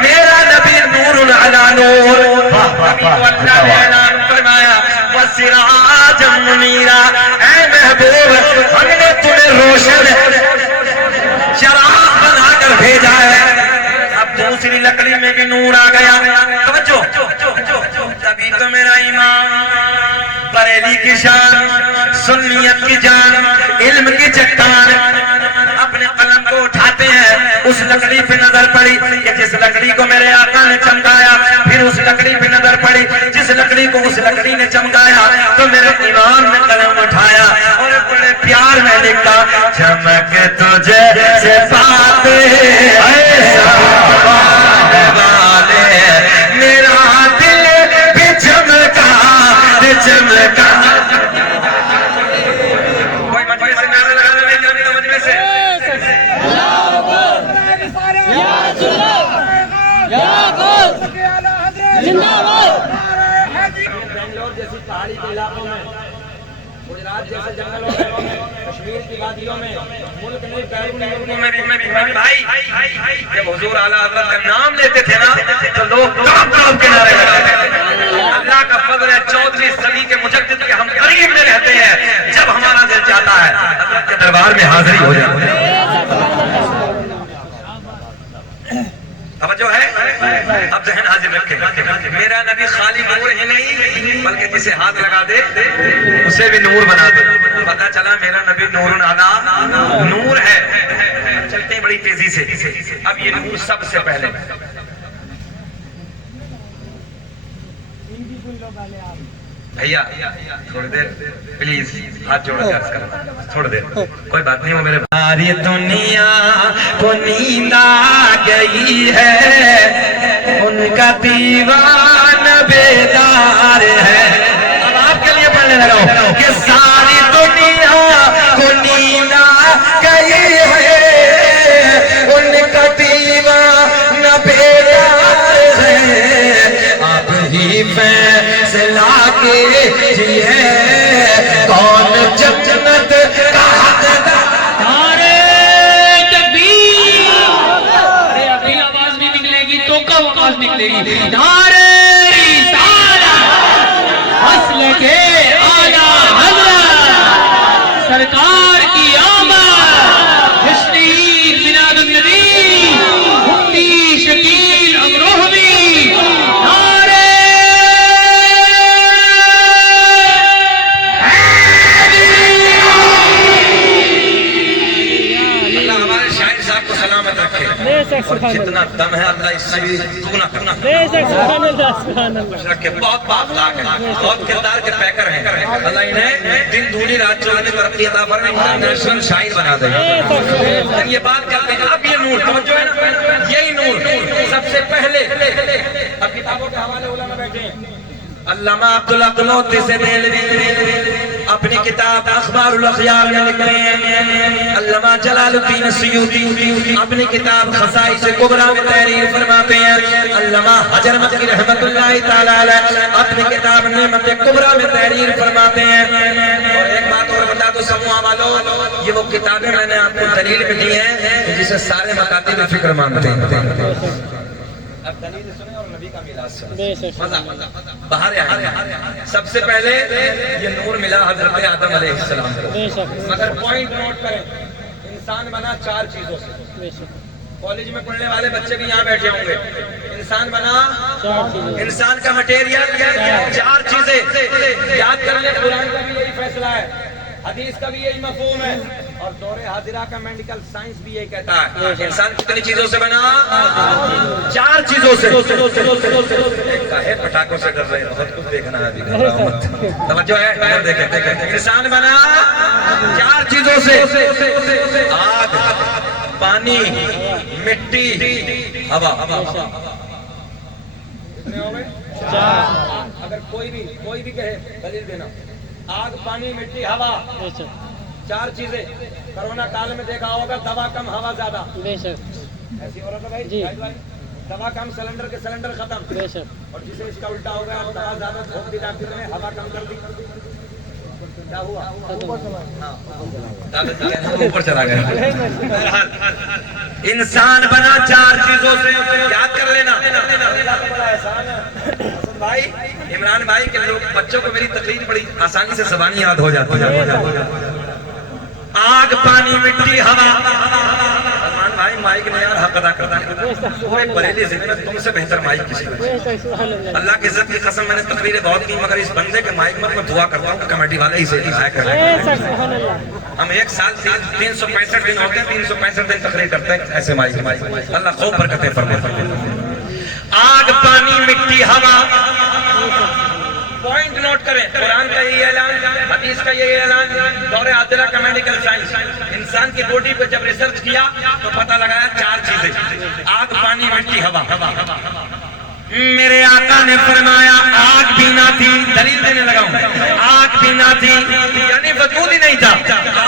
میرا نبی نور علی نور۔ نبی کو اللہ نے اعلان فرمایا وَسِرَاجًا مُنِيرًا، اے محبوب ہم نے تمہیں روشن چراغ بنا کر بھیجا ہے۔ اب دوسری لکڑی میں بھی نور آ گیا، توجہ کی شان، سنیت کی جان، علم کی چٹان، اپنے قلم کو اٹھاتے ہیں، اس لکڑی پہ نظر پڑی کہ جس لکڑی کو میرے آقا نے چمکایا، پھر اس لکڑی پہ نظر پڑی جس لکڑی کو اس لکڑی نے چمکایا، تو میرے امام نے قلم اٹھایا اور بڑے پیار میں لکھا، چمک تجھے سے پاتے ایسا والے، میرا دل بھی چمکا چمکا۔ کوئی مجمع سے نعرہ لگا دے، جانتے ہو مجمع سے؟ بنگلور جیسی پہاڑی کے علاقوں میں، گجرات جیسے جنگلوں میں، کشمیر کی وادیوں میں، ملک میں بیرونی ملکوں میں بھائی جب حضور اعلیٰ حضرت کا نام لیتے تھے نا تو لوگ کام کام کے نعرے لگاتے تھے۔ اللہ کا فضل ہے 14ویں صدی کے مجدد کے ہم قریب میں رہتے ہیں، جب ہمارا دل چاہتا ہے حضرت کے دربار میں حاضری ہو جاتی ہے۔ توجہ ہے؟ اب ذہن حاضر رکھیں، میرا نبی خالی نور ہی نہیں بلکہ جسے ہاتھ لگا دے اسے بھی نور بنا دے۔ پتا چلا میرا نبی نور علی نور ہے۔ چلتے ہیں بڑی تیزی سے، اب یہ نور سب سے پہلے بھیا تھوڑی دیر پلیز ہاتھ جوڑ کے عرض کرو، تھوڑی دیر کوئی بات نہیں، وہ میرے ساری دنیا کو نیند آ گئی ہے، ان کا دیوان بیدار ہے۔ اب آپ کے لیے پڑھنے لگا ہوں کہ ساری دنیا کو نیند آ گئی ہے، ان کا دیوان بیدار ہے، اب ہی فیصلہ کیجئے کون جنت کا حقدار۔ نعرے تکبیر، ارے ابھی آواز نہیں نکلے گی تو کب آواز نکلے گی؟ نعرے رسالت، اصل کے اعلیٰ حضرت سرکار کی آمد، جشن عید میلاد النبی، مفتی شکیل امروہوی، نعرے سلامت رکھے اور جتنا دم ہے اللہ اس سے بھی دگنا کرنا رکھے۔ بہت بااخلاق ہے، بہت کردار کے پیکر ہیں، اللہ انہیں دن دھولی رات چوگانی ترقی عطا فرمائے، انٹرنیشنل شاعر بنا دے۔ ہم یہ بات کرتے ہیں اب یہ نور توجہ ہے نا، یہی نور سب سے پہلے اب کتابوں کے حوالے علماء بیٹھے ہیں۔ علامہ عبدالقنوطی سے اپنی کتاب اخبار الاخیار میں لکھتے ہیں، علامہ جلال الدین السیوطی اپنی کتاب خصائص کبریٰ میں تحریر فرماتے ہیں، علامہ حجر مکی رحمت اللہ تعالی علیہ اپنی کتاب نعمت کبریٰ میں تحریر فرماتے ہیں۔ اور ایک بات اور بتا دو سموعہ والو، یہ وہ کتابیں میں نے آپ کو دلیل میں دی ہیں جسے سارے مکاتب فکر مانتے ہیں۔ اب دلیل سنیں اور نبی کا میلاد سنیں، مزہ باہر آئے۔ سب سے پہلے یہ نور ملا حضرت آدم علیہ السلام کو، مگر پوائنٹ نوٹ کریں، انسان بنا 4 چیزوں سے۔ کالج میں پڑھنے والے بچے بھی یہاں بیٹھے ہوں گے، انسان بنا، انسان کا مٹیریل 4 چیزیں یاد کر لیں۔ قرآن کا بھی یہی فیصلہ ہے، حدیث کا بھی یہی مفہوم ہے، اور دور حاضرہ کا میڈیکل سائنس بھی یہی کہتا ہے، انسان کتنی چیزوں سے بنا؟ 4 چیزوں سے۔ کہے پٹاخوں سے ڈر رہے ہیں، بہت کچھ دیکھنا ہے، توجہ ہے، دیکھیں انسان بنا 4 چیزوں سے، آگ، پانی، مٹی، ہوا۔ اگر کوئی بھی کہے دلیل دینا، آگ، پانی، مٹی، ہوا، 4 چیزیں۔ کرونا کال میں دیکھا ہوگا دوا کم ہوا زیادہ، ایسی ہو رہا تھا بھائی، دوا کم سلنڈر کے سلنڈر ختم، اور جسے اس کا الٹا ہو گیا دوا زیادہ تھوک دی ڈاکٹر نے، ہوا کم کر دی، کیا ہوا؟ اوپر چلا گیا۔ انسان بنا 4 چیزوں سے، یاد کر لینا۔ بڑا احسان ہے بھائی عمران بھائی کے لوگ بچوں کو میری تقریر بڑی آسانی سے زبانی یاد ہو جاتی ہے۔ آگ، پانی، مٹی، ہوا، بھائی مائک نے یار حق ادا کرتا ہے. پورے بریلی ضلع میں تم سے بہتر مائک کسی کو نہیں. اللہ کی عزت کی قسم میں نے تقریریں بہت کی مگر اس بندے کے مائک میں دعا کرتا ہوں کہ کمیٹی والے اسے ضائع کر رہے ہیں. ہم ایک سال 365 دن ہوتے ہیں 365 دن تقریر کرتے ہیں ایسے مائک. اللہ خوب برکتیں فرمائے. آگ پانی مٹی ہوا. پوائنٹ نوٹ کریں. قرآن کا یہ اعلان, حدیث کا یہ اعلان, دور عادلہ کا میڈیکل سائنس. انسان کی باڈی پہ جب ریسرچ کیا تو پتہ لگایا 4 چیزیں: آگ پانی مٹی ہوا. میرے آقا نے فرمایا آگ بھی نہ تھی, دلیل دینے لگا ہوں, آگ بھی نہ تھی یعنی وجود ہی نہیں تھا.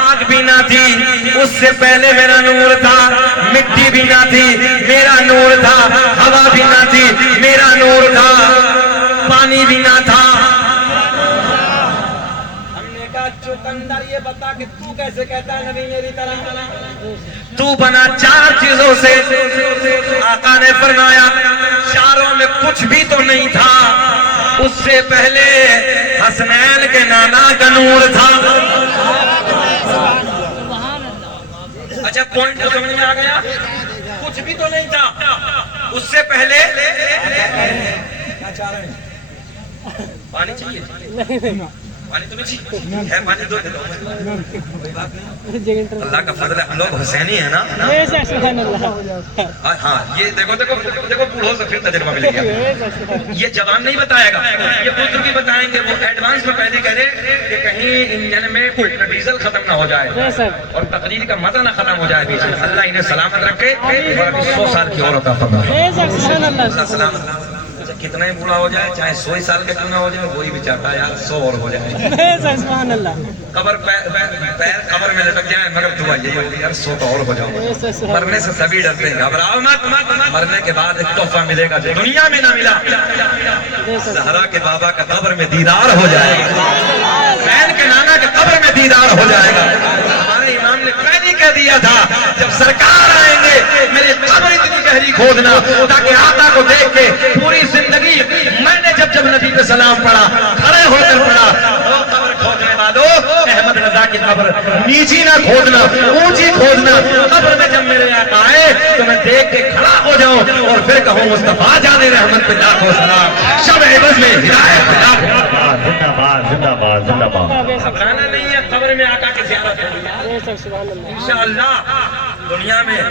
آگ بھی نہ تھی, اس سے پہلے میرا نور تھا. مٹی بھی نہ تھی, میرا نور تھا. ہوا بھی نہ تھی, میرا نور تھا. پانی بھی نہ تھا. ہم نے کہا چکندر یہ بتا کہ تو کیسے کہتا ہے نبی میری طرح؟ تو بنا 4 چیزوں سے. آقا نے فرمایا چاروں میں کچھ بھی تو نہیں تھا. اس سے پہلے حسنین کے نانا کا نور تھا. اچھا پوائنٹ تو سمجھ میں آ گیا. کچھ بھی تو نہیں تھا. اس سے پہلے کیا چاہ رہے ہیں؟ پانی چاہیے؟ پانی تو نہیں چاہیے ہے, پانی دو دے دو. اللہ کا فضل ہے, ہم لوگ حسینی ہیں نا. ہاں یہ دیکھو دیکھو دیکھو بوڑھوں سے پھر تجربہ ملے گا. یہ جوان نہیں بتائے گا, یہ بزرگ بتائیں گے. وہ ایڈوانس میں پہلے کہہ رہے کہ کہیں انجن میں ڈیزل ختم نہ ہو جائے اور تقریر کا مزہ نہ ختم ہو جائے. اللہ انہیں سلامت رکھے اور 100 سال کی عورت عطا فرمائے. اللہ سلامت. کتنا ہی بوڑھا ہو جائے, چاہے 100 سال کا کیوں نہ ہو جائے, وہی بھی چاہتا ہے یار 100 اور ہو جائے. قبر پیر قبر میں لٹک جائے مگر دعا یہی ہوتی ہے یار 100 تو اور ہو جاؤں. مرنے سے سبھی ڈرتے ہیں, گھبراؤ مت. مرنے کے بعد ایک تحفہ ملے گا جو دنیا میں نہ ملا. زہرا کے بابا کا قبر میں دیدار ہو جائے گا. حسین کے نانا کے قبر میں دیدار ہو جائے گا. ہمارے امام نے پہلے کہہ دیا تھا جب سرکار آئیں گے میری قبر اتنی گہری کھودنا تاکہ آقا کو دیکھ کے پوری زندگی میں نے جب نبی پہ سلام پڑھا کھڑے ہو کر پڑھا. وہ قبر کھودنے والوں احمد رضا کی قبر نیچی نہ کھودنا, اونچی کھودنا. قبر میں جب میرے آقا آئے تو میں دیکھ کے کھڑا ہو جاؤں اور پھر کہوں مصطفیٰ جان رحمت پہ لاکھوں سلام. شب عبد میں ہدایت پہ لاکھوں. زندہ باد زندہ باد زندہ باد. گھبرانا نہیں ہے, قبر میں آقا کی زیارت ہوگی انشاءاللہ. دنیا میں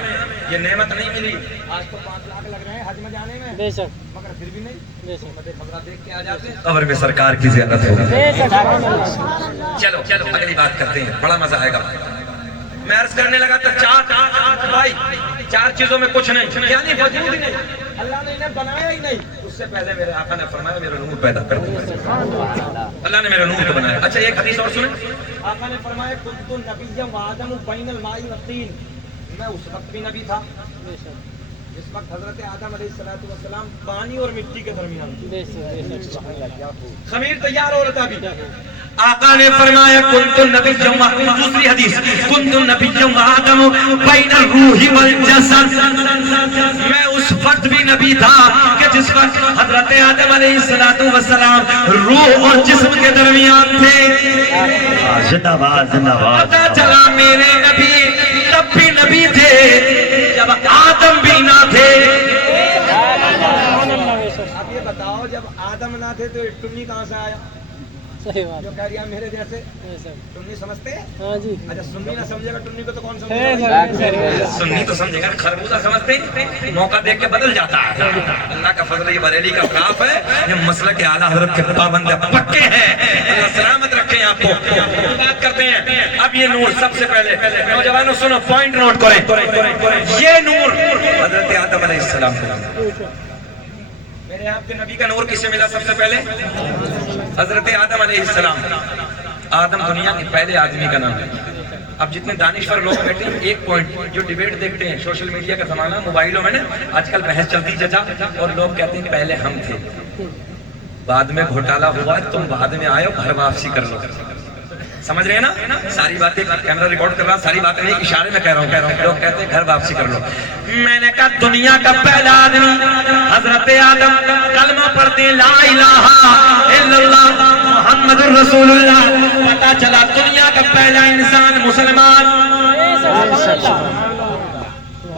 یہ نعمت نہیں ملی. آج تو 5 لاکھ لگ رہے ہیں حج میں جانے میں, مگر پھر بھی نہیں. دیکھ کے آ جاتے قبر میں سرکار کی زیارت ہوگی. چلو اگلی بات کرتے ہیں, بڑا مزہ آئے گا. میں عرض کرنے لگا تو 4 چیزوں میں کچھ نہیں یعنی وجود ہی نہیں. اللہ نے انہیں بنایا ہی نہیں. اس سے پہلے میرے آقا نے فرمایا میرا نور پیدا کر دیا. اللہ نے میرا نور کو بنایا. اچھا ایک حدیث اور سنیں. آقا نے فرمایا کنت نبیا وآدم بین الماء والطین. میں اس وقت بھی نبی تھا جس وقت حضرت آدم علیہ السلام پانی اور مٹی کے درمیان خمیر تیار ہو رہا تھا. آقا نے فرمایا کنت نبی. دوسری حدیث کنت نبی آدم بین الروح والجسد. میں اس وقت بھی نبی تھا کہ جس وقت حضرت آدم علیہ السلام روح اور جسم کے درمیان تھے. زندہ باد زندہ باد. پتہ چلا میرے نبی تب بھی نبی تھے جب آدم بھی نہ تھے. اب یہ بتاؤ جب آدم نہ تھے تو ٹنی کہاں سے آیا؟ صحیح بات. جو کہہ رہا میرے جیسے ٹنی سمجھتے ہیں. ہاں جی. اچھا سنی نہ سمجھے گا ٹنی کو تو کون سمجھے گا؟ سنی تو سمجھے گا. خربوزہ سمجھتے ہیں, موقع دیکھ کے بدل جاتا ہے. اللہ کا فضل, یہ بریلی کا خلاف ہے. یہ مسلک اعلیٰ حضرت کے پابند پکے ہیں. اللہ سلامت رکھے آپ کو. بات کرتے ہیں اب یہ نور. سب سے پہلے نوجوانوں سنو, پوائنٹ نوٹ کریں. یہ نور حضرت آدم علیہ السلام کو. میرے آپ کے نبی کا نور کسے ملا سب سے پہلے؟ حضرت آدم علیہ السلام. آدم دنیا کے پہلے آدمی کا نام ہے. اب جتنے دانشور لوگ بیٹھے ہیں, ایک پوائنٹ جو ڈیبیٹ دیکھتے ہیں, سوشل میڈیا کا زمانہ, موبائلوں میں نا آج کل بحث چلتی چچا, اور لوگ کہتے ہیں پہلے ہم تھے, بعد میں گھوٹالا ہوا, تم بعد میں آئے ہو, گھر واپسی کر لو. سمجھ رہے ہیں نا ساری باتیں. کیمرہ ریکارڈ کر رہا, ساری باتیں نہیں, اشارے میں کہہ رہا ہوں. لوگ کہتے ہیں گھر واپسی کر لو. میں نے کہا دنیا کا پہلا آدمی حضرت آدم کلمہ پڑھتے لا الہ الا اللہ محمد الرسول اللہ. پتا چلا دنیا کا پہلا انسان مسلمان.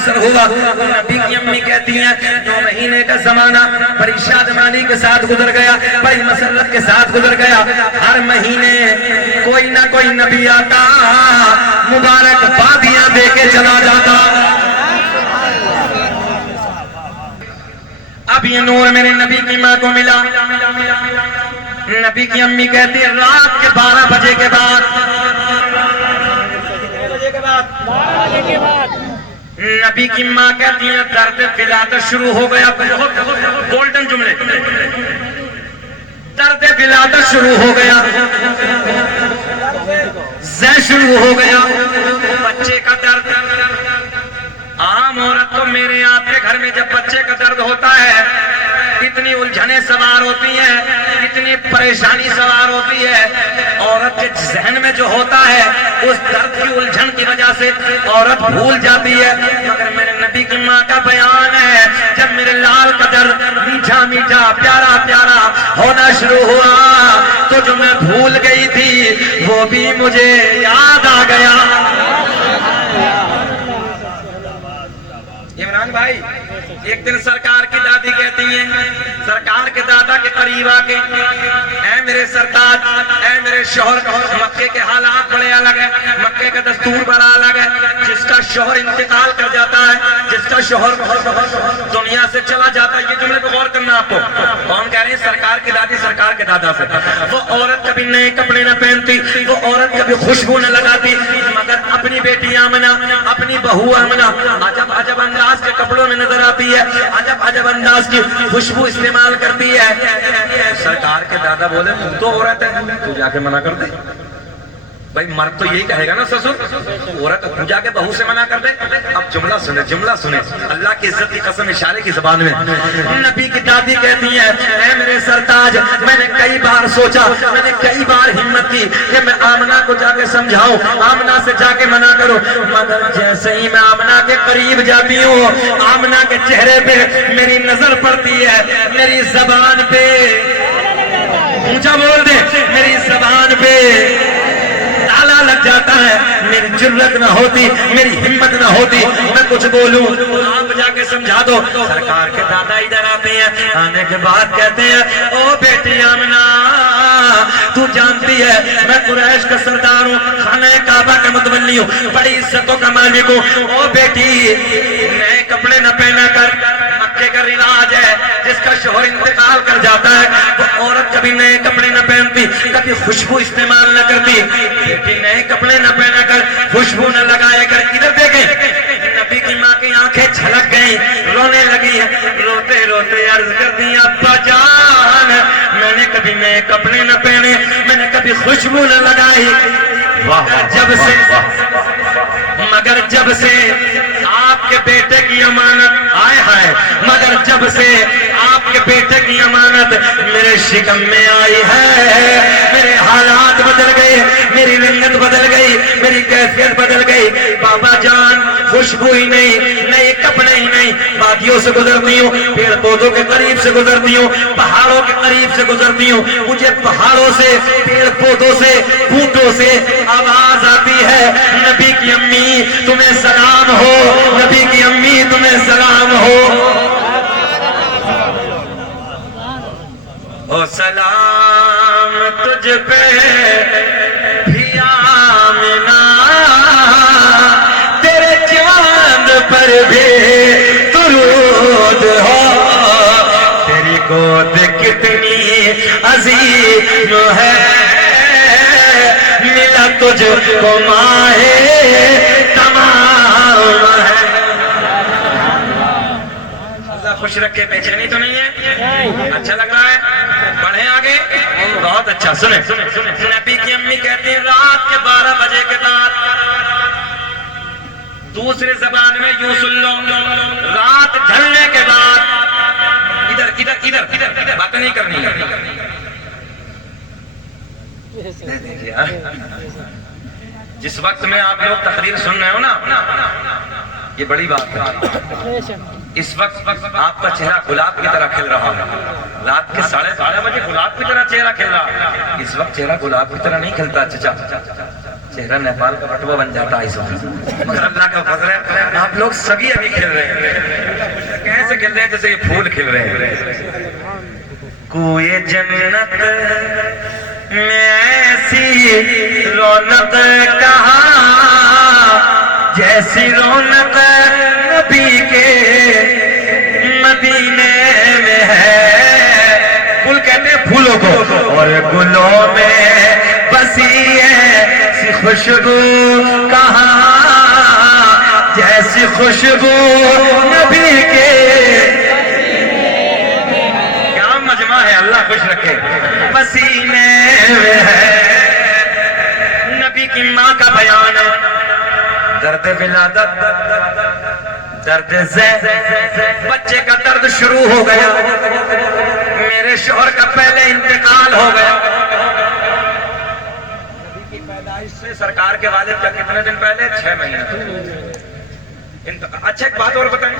میسر ہوا. نبی کی امی کہتی ہیں 9 مہینے کا زمانہ بڑی شادمانی کے ساتھ گزر گیا, بڑی مسرت کے ساتھ گزر گیا. ہر مہینے کوئی نہ کوئی نبی آتا, مبارک بادیاں دے کے چلا جاتا. اب یہ نور میرے نبی کی ماں کو ملا. نبی کی امی کہتی ہے رات کے 12 بجے کے بعد, نبی کی ماں کہتی ہے درد ولادت شروع ہو گیا. گولڈن جملے, درد ولادت شروع ہو گیا, زہ شروع ہو گیا, بچے کا درد. عام عورت کو میرے آپ کے گھر میں جب بچے کا درد ہوتا ہے اتنی الجھنیں سوار ہوتی ہیں, اتنی پریشانی سوار ہوتی ہے. عورت کے ذہن میں جو ہوتا ہے اس درد کی الجھن کی وجہ سے عورت بھول جاتی ہے. مگر میرے نبی کی ماں کا بیان ہے جب میرے لال کا درد میٹھا میٹھا پیارا پیارا ہونا شروع ہوا تو جو میں بھول گئی تھی وہ بھی مجھے یاد آ گیا. عمران بھائی, ایک دن سرکار کی دادی کہتی ہیں, سرکار کے دادا کے قریب آ کے, اے میرے سرتاج, اے میرے شوہر, مکے کے حالات بڑے الگ ہیں, مکے کا دستور بڑا الگ ہے. جس کا شوہر انتقال کر جاتا ہے, جس کا شوہر دنیا سے چلا جاتا ہے, یہ جملے پہ غور کرنا آپ کو. کون کہہ رہے ہیں؟ سرکار کی دادی سرکار کے دادا سے. وہ عورت کبھی نئے کپڑے نہ پہنتی, وہ عورت کبھی خوشبو نہ لگاتی, مگر اپنی بیٹی آمنہ, اپنی بہو آمنہ عجب عجب انداز کے کپڑوں میں نظر آتی ہے, عجب عجب انداز کی خوشبو استعمال کرتی ہے. سرکار کے دادا بولے تم تو عورت ہے, تو جا کے منع کر دے. بھائی مرد تو یہی کہے گا نا سسر, عورت تو جا کے بہو سے منع کر دے. اب جملہ سنیں, جملہ سنیں, اللہ کی عزت کی قسم اشارے کی زبان میں. نبی کی دادی کہتی ہے اے میرے سرتاج, میں نے کئی بار سوچا, میں نے کئی بار ہمت کی کہ میں آمنہ کو جا کے سمجھاؤں, آمنہ سے جا کے منع کروں, مگر جیسے ہی میں آمنہ کے قریب جاتی ہوں آمنہ کے چہرے پہ میری نظر پڑتی ہے, میری زبان پہ, اونچا بول دے, میری زبان پہ تالا لگ جاتا ہے. میری جرت نہ ہوتی, میری ہمت نہ ہوتی میں کچھ بولوں, آپ جا کے سمجھا دو. سرکار کے دادا ادھر آتے ہیں, آنے کے بعد کہتے ہیں او بیٹی آمنہ, تو جانتی ہے میں قریش کا سردار ہوں, خانہ کعبہ کا متولی ہوں, بڑی عزتوں کا مالک ہوں. او بیٹی نئے کپڑے نہ پہنا کر, مکے کا رواج ہے جس کا شوہر انتقال کر جاتا ہے وہ عورت کبھی نئے کپڑے نہ پہنتی, کبھی خوشبو استعمال نہ کرتی. بیٹی نئے کپڑے نہ پہنا کر, خوشبو نہ لگائے کر. ادھر دیکھیں نبی کی ماں کی آنکھیں چھلک گئیں, رونے لگی ہے, روتے روتے عرض کر دی ابا جان میں نے کبھی نئے کپڑے نہ پہنے, میں نے کبھی خوشبو نہ لگائی, مگر جب سے آپ کے بیٹے کی امانت آئے ہائے, مگر جب سے آپ کے بیٹے کی امانت میرے شکم میں آئی ہے میرے حالات بدل گئے, میری رنگت بدل گئی, میری کیفیت بدل گئی. بابا جان خوشبو ہی نہیں, نئے کپڑے ہی نہیں, وادیوں سے گزرتی ہوں, پیڑ پودوں کے قریب سے گزرتی ہوں, پہاڑوں کے قریب سے گزرتی ہوں, مجھے پہاڑوں سے, پیڑ پودوں سے, بوٹوں سے آواز آتی ہے نبی کی امی تمہیں سلام ہو, نبی کی امی تمہیں سلام ہو. او سلام تجھ پہ بھی آمنہ, تیرے چاند پر بھی درود ہو, تیری گود کتنی عظیم ہے, ملا تجھ کو ماہ تمام ہے. اللہ خوش رکھے, بےچینی تو نہیں ہے, اچھا لگ رہا ہے, بڑھیں آگے, بہت اچھا. سنیں نبی کی امی کہتی ہیں رات کے 12 بجے کے بعد, دوسرے زبان میں یوں سن لو, رات ڈھلنے کے بعد, ادھر ادھر ادھر ادھر باتیں نہیں کرنی ہے. جس وقت میں آپ لوگ تقریر سن رہے ہو نا, یہ بڑی بات ہے. اس وقت آپ کا چہرہ گلاب کی طرح کھل رہا ہے. رات کے 12:30 بجے گلاب کی طرح چہرہ کھل رہا ہے. اس وقت چہرہ گلاب کی طرح نہیں کھلتا چچا, چہرہ نیپال کا بٹوا بن جاتا ہے اس وقت، مگر اللہ کا فضل ہے آپ لوگ سبھی ابھی کھل رہے ہیں، کیسے کھل رہے ہیں جیسے یہ پھول کھل رہے ہیں۔ کوئی جنت میں ایسی رونق کہاں جیسی رونق نبی کے مدینے میں ہے، پھول کہتے ہیں پھولوں کو، اور گلوں میں بسی ایسی خوشبو کہاں جیسی خوشبو نبی کے، کیا مجمع ہے، اللہ خوش رکھے، پسینے میں ہے۔ نبی کی ماں کا بیان ہے، درد ولادت، درد زین، بچے کا درد شروع ہو گیا، میرے شوہر کا پہلے انتقال ہو گیا۔ نبی کی پیدائش سے سرکار کے والد کا کتنے دن پہلے؟ 6 مہینے۔ اچھا ایک بات اور بتائیں،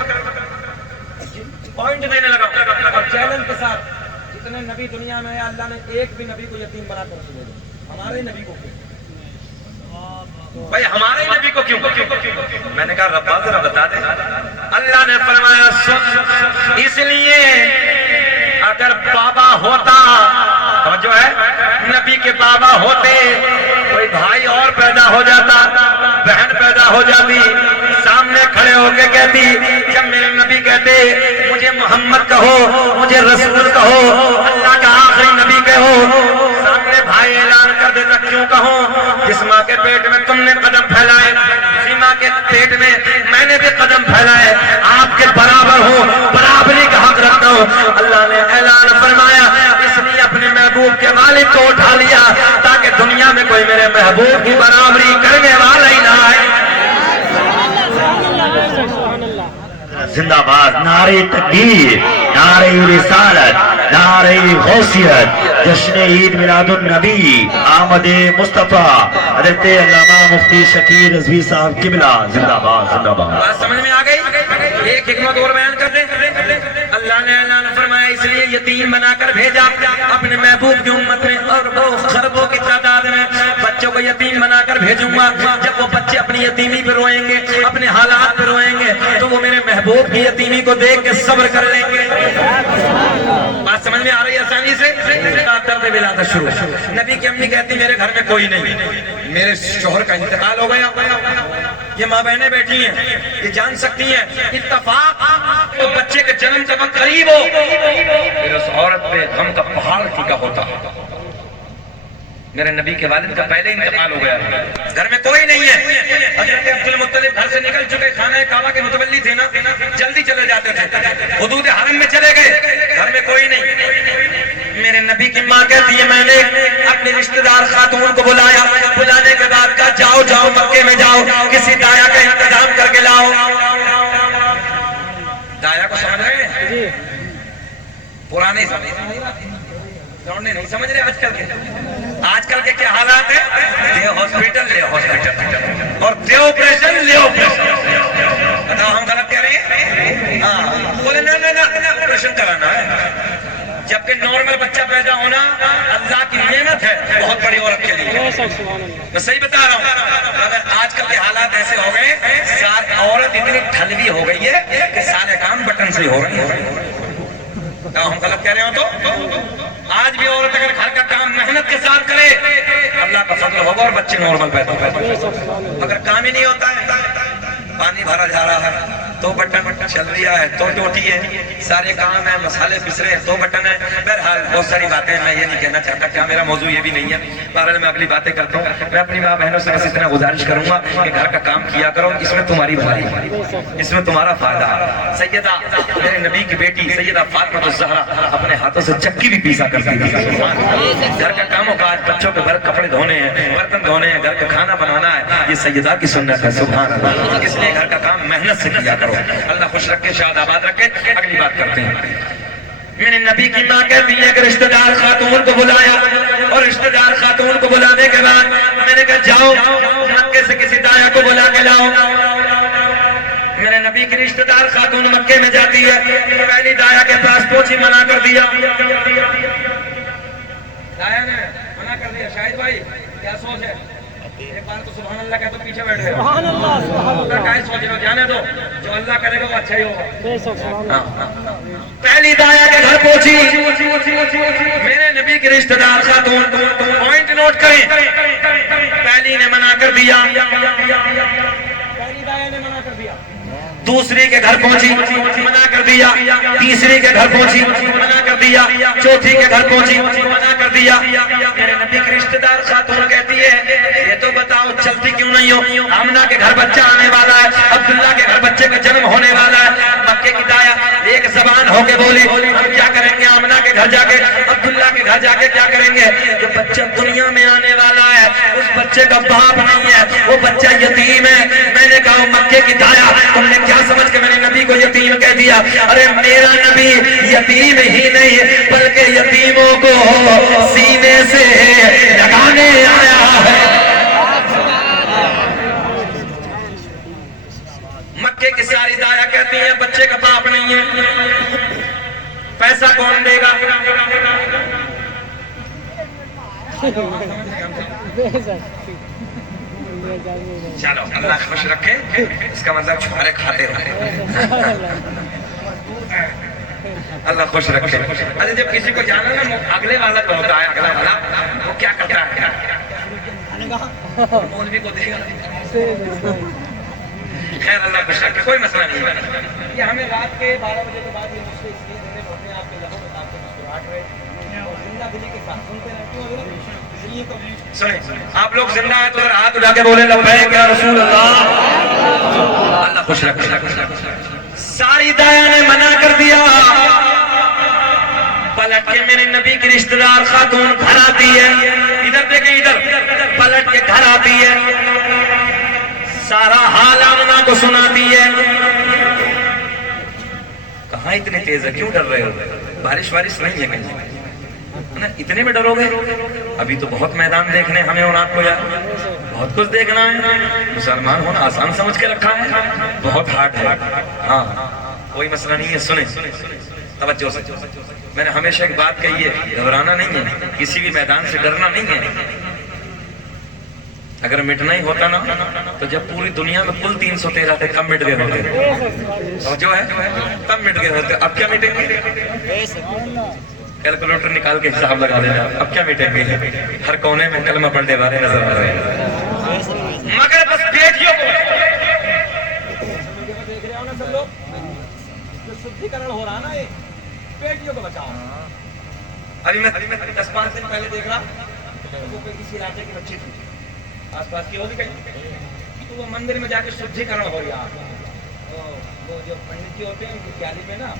پوائنٹ دینے لگا اور چیلنج کے ساتھ، جتنے نبی دنیا میں ہے اللہ نے ایک بھی نبی کو یتیم بنا کر چھوڑ دیا، ہمارے نبی کو کیوں؟ بھائی ہمارے نبی کو کیوں؟ میں نے کہا ربا ذرا بتا دے۔ اللہ نے فرمایا سن، اس لیے اگر بابا ہوتا، جو ہے نبی کے بابا ہوتے، کوئی بھائی اور پیدا ہو جاتا، بہن پیدا ہو جاتی، سامنے کھڑے ہو کے کہتی، جب میرے نبی کہتے مجھے محمد کہو، مجھے رسول کہو، اللہ کا آخری نبی کہو، سامنے بھائی اعلان کر دیتا کیوں کہوں؟ جس ماں کے پیٹ میں تم نے قدم پھیلائے، اسی ماں کے پیٹ میں میں نے بھی قدم پھیلائے، آپ کے برابر ہوں، برابری کا حق رکھتا ہوں۔ اللہ نے اعلان فرمایا اس لیے اپنے محبوب کے والد کو اٹھا لیا تاکہ دنیا میں کوئی میرے محبوب کی برابری کرنے والا ہی نہ آئے۔ زندہ باد، نعرہ تکبیر، نعرہ رسالت، نعرہ غوثیت، جشن عید میلاد النبی، آمد مصطفیٰ حضرت علامہ مفتی شکیل رضوی صاحب قبلہ، زندہ باد، زندہ باد۔ بات سمجھ میں آ گئی؟ ایک حکمت اور بیان کر دیں، اللہ نے اعلان فرمایا اس لیے یتیم بنا کر بھیجا اپنے محبوب کی امت میں، اور وہ خربوں کی تعداد میں بچوں کو یتیم بنا کر بھیجوں گا۔ جب وہ بچے اپنی یتیمی پہ روئیں گے، اپنے حالات پہ روئیں گے، تو وہ میرے محبوب کی یتیمی کو دیکھ کے صبر کر لیں گے۔ بات سمجھ میں آ رہی ہے آسانی سے؟ درد ولادت شروع، نبی کی امی کہتی میرے گھر میں کوئی نہیں، میرے شوہر کا انتقال ہو گیا۔ یہ ماں بہنیں بیٹھی ہیں، یہ جان سکتی ہیں اتفاق تو بچے کے جنم جب قریب ہو پھر اس عورت پہ غم کا پہاڑ ٹھیکا ہوتا۔ میرے نبی کے والد کا پہلے انتقال ہو گیا، گھر میں کوئی نہیں ہے۔ حضرت عبد المطلب گھر سے نکل چکے، خانہ کعبہ کے متولی تھے نا، جلدی چلے جاتے تھے، حدود حرم میں چلے گئے، گھر میں کوئی نہیں۔ میرے نبی کی ماں کہتی ہے میں نے اپنے رشتہ دار خاتون کو بلایا، بلانے کے بعد کہا جاؤ جاؤ مکے میں جاؤ، کسی دایا کا انتظام کر کے لاؤ۔ دایا کو سمجھ رہے ہیں؟ پرانے سمجھ نہیں سمجھ رہے آج کل کے کیا حالات ہیں؟ لے ہاسپٹل لے ہاسپٹل اور لے آپریشن لے آپریشن۔ بتاؤ ہم غلط کہہ رہے ہیں؟ ہاں بولے نا آپریشن کرانا ہے، جبکہ نارمل بچہ پیدا ہونا اللہ کی نعمت ہے بہت بڑی عورت کے لیے۔ میں صحیح بتا رہا ہوں، مگر آج کل کے حالات ایسے ہو گئے، عورت اتنی ٹھلوی ہو گئی ہے کہ سارے کام بٹن سے ہو رہے ہیں۔ ہم غلط کہہ رہے ہو تو آج بھی عورت اگر گھر کا کام محنت کے ساتھ کرے اللہ کا فضل ہوگا اور بچے نارمل پیدا مگر کام ہی نہیں ہوتا ہے، پانی بھرا جا رہا ہے تو بٹن چل رہا ہے تو ٹوٹی ہے، سارے کام ہیں، مسالے پس رہے ہیں تو بٹن ہے۔ بہرحال بہت ساری باتیں میں یہ نہیں کہنا چاہتا، کیا میرا موضوع یہ بھی نہیں ہے، بہرحال میں اگلی باتیں کرتا ہوں۔ میں اپنی ماں بہنوں سے بس اتنا گزارش کروں گا کہ گھر کا کام کیا کرو، اس میں تمہاری بھلائی ہے، اس میں تمہارا فائدہ ہے۔ سیدہ میرے نبی کی بیٹی سیدہ فاطمہ الزہرا اپنے ہاتھوں سے چکی بھی پیسا کرتی تھی۔ گھر کا کاموں کا بچوں کے کپڑے دھونے ہیں، برتن دھونے ہیں، گھر کا کھانا بنانا ہے، یہ سیدہ کی سنت ہے، سبحان اللہ۔ اس لیے گھر کا کام محنت سے کیا کرو، اللہ خوش رکھے، شاد آباد رکھے۔ اگلی بات کرتے ہیں، میرے نبی کی ماں کہتی ہے کہ رشتہ دار خاتون کو بلایا، اور رشتہ دار خاتون کو بلانے کے بعد میں نے کہا جاؤ مکے سے کسی دایا کو بلا کے لاؤ۔ میرے نبی کی رشتہ دار خاتون مکے میں جاتی ہے، پہلی دایا کے پاس پہنچی، منع کر دیا، دایا نے منع کر دیا۔ شاہد بھائی کیا سوچ ہے؟ ایک بار تو سبحان اللہ کہہ تو پیچھے بیٹھ گئے سبحان اللہ کا سوچ رہے ہو جانے دو جو اللہ کرے گا وہ اچھا ہی ہوگا پہلی دایا کے گھر پہنچی میرے نبی کے رشتہ دار خاتون پوائنٹ نوٹ کریں پہلی نے منع کر دیا پہلی دایا نے منع کر دیا دوسری کے گھر پہنچی منع کر دیا تیسری کے گھر پہنچی منع کر دیا چوتھی کے گھر پہنچی منع کر دیا میرے نبی کے رشتہ دار خاتون کہتی ہے یہ تو بتاؤ چلتی کیوں نہیں ہو آمنہ کے گھر بچہ آنے والا ہے عبداللہ کے گھر بچے کا جنم ہونے والا ہے مکے کی دایا ایک زبان ہو کے بولی ہم کیا کریں گے آمنہ کے گھر جا کے عبداللہ کے گھر جا کے کیا کریں گے جو بچہ دنیا میں آنے والا ہے اس بچے کا باپ نہیں ہے وہ بچہ یتیم ہے میں نے کہا مکے کی دایا تم نے کیا سمجھ کے میں نے نبی کو یتیم کہہ دیا ارے میرا نبی یتیم ہی نہیں بلکہ یتیموں کو سینے سے لگانے آیا ہے مکے کی ساری دایا کہتی ہیں بچے کا باپ نہیں ہے پیسہ کون دے گا چلو اللہ خوش رکھے اس کا مطلب چھوارے کھاتے رہے اللہ خوش رکھے اچھا جب کسی کو جانا نا اگلے والا جو ہوتا ہے اگلا والا وہ کیا کرتا ہے مولوی کو دے گا خیر اللہ خوش رکھے کوئی مسئلہ نہیں ہے یہ ہمیں رات کے 12 بجے کے بعد یہ مسئلے اس لیے دینے پڑتے ہیں آپ کے لہو میں آپ کے مسکراہٹ رہے اور زندہ دلی کے ساتھ سنتے رہتے ہو اس لیے تو سنیں آپ لوگ زندہ ہیں تو ہاتھ اٹھا کے بولے لبیک یا رسول اللہ اللہ خوش رکھے ساری دایا نے منع کر دیا پلٹ کے میرے نبی کی رشتہ دار خاتون گھر آتی ہے ادھر دیکھیں ادھر پلٹ کے گھر آتی ہے سارا حال آمنہ کو سناتی ہے کہاں اتنے تیز ہے کیوں ڈر رہے ہو بارش وارش نہیں ہے کہیں اتنے میں ڈرو گے ابھی تو بہت میدان دیکھنے ہمیں اور آپ کو یار بہت کچھ دیکھنا ہے مسلمان ہونا آسان سمجھ کے رکھا ہے بہت ہارڈ ہے ہاں کوئی مسئلہ نہیں ہے سنیں توجہ سے میں نے ہمیشہ ایک بات کہی ہے گھبرانا نہیں ہے کسی بھی میدان سے ڈرنا نہیں ہے اگر مٹنا ہی ہوتا نا تو جب پوری دنیا میں کل 313 تھے کم مٹ گئے ہوتے اور جو ہے تب مٹ گئے ہوتے اب کیا مٹیں گے کیلکولیٹر نکال کے حساب لگا دینا اب کیا مٹیں گے ہر کونے میں کلمہ پڑھنے والے نظر آ رہے ہیں مگر بس بیٹیوں کو دیکھ رہے ہو نا سب لوگ جو شدھیکرن ہو رہا نا یہ بیٹیوں کو بچاؤ ابھی میں 10-5 دن پہلے دیکھ رہا وہ کسی علاقے کی بچی تھی آس پاس کی ہوگی کہیں تو وہ مندر میں جا کے شدھیکرن ہو رہا وہ جو پنڈت جی ہوتے ہیں ان کی پیالی میں نا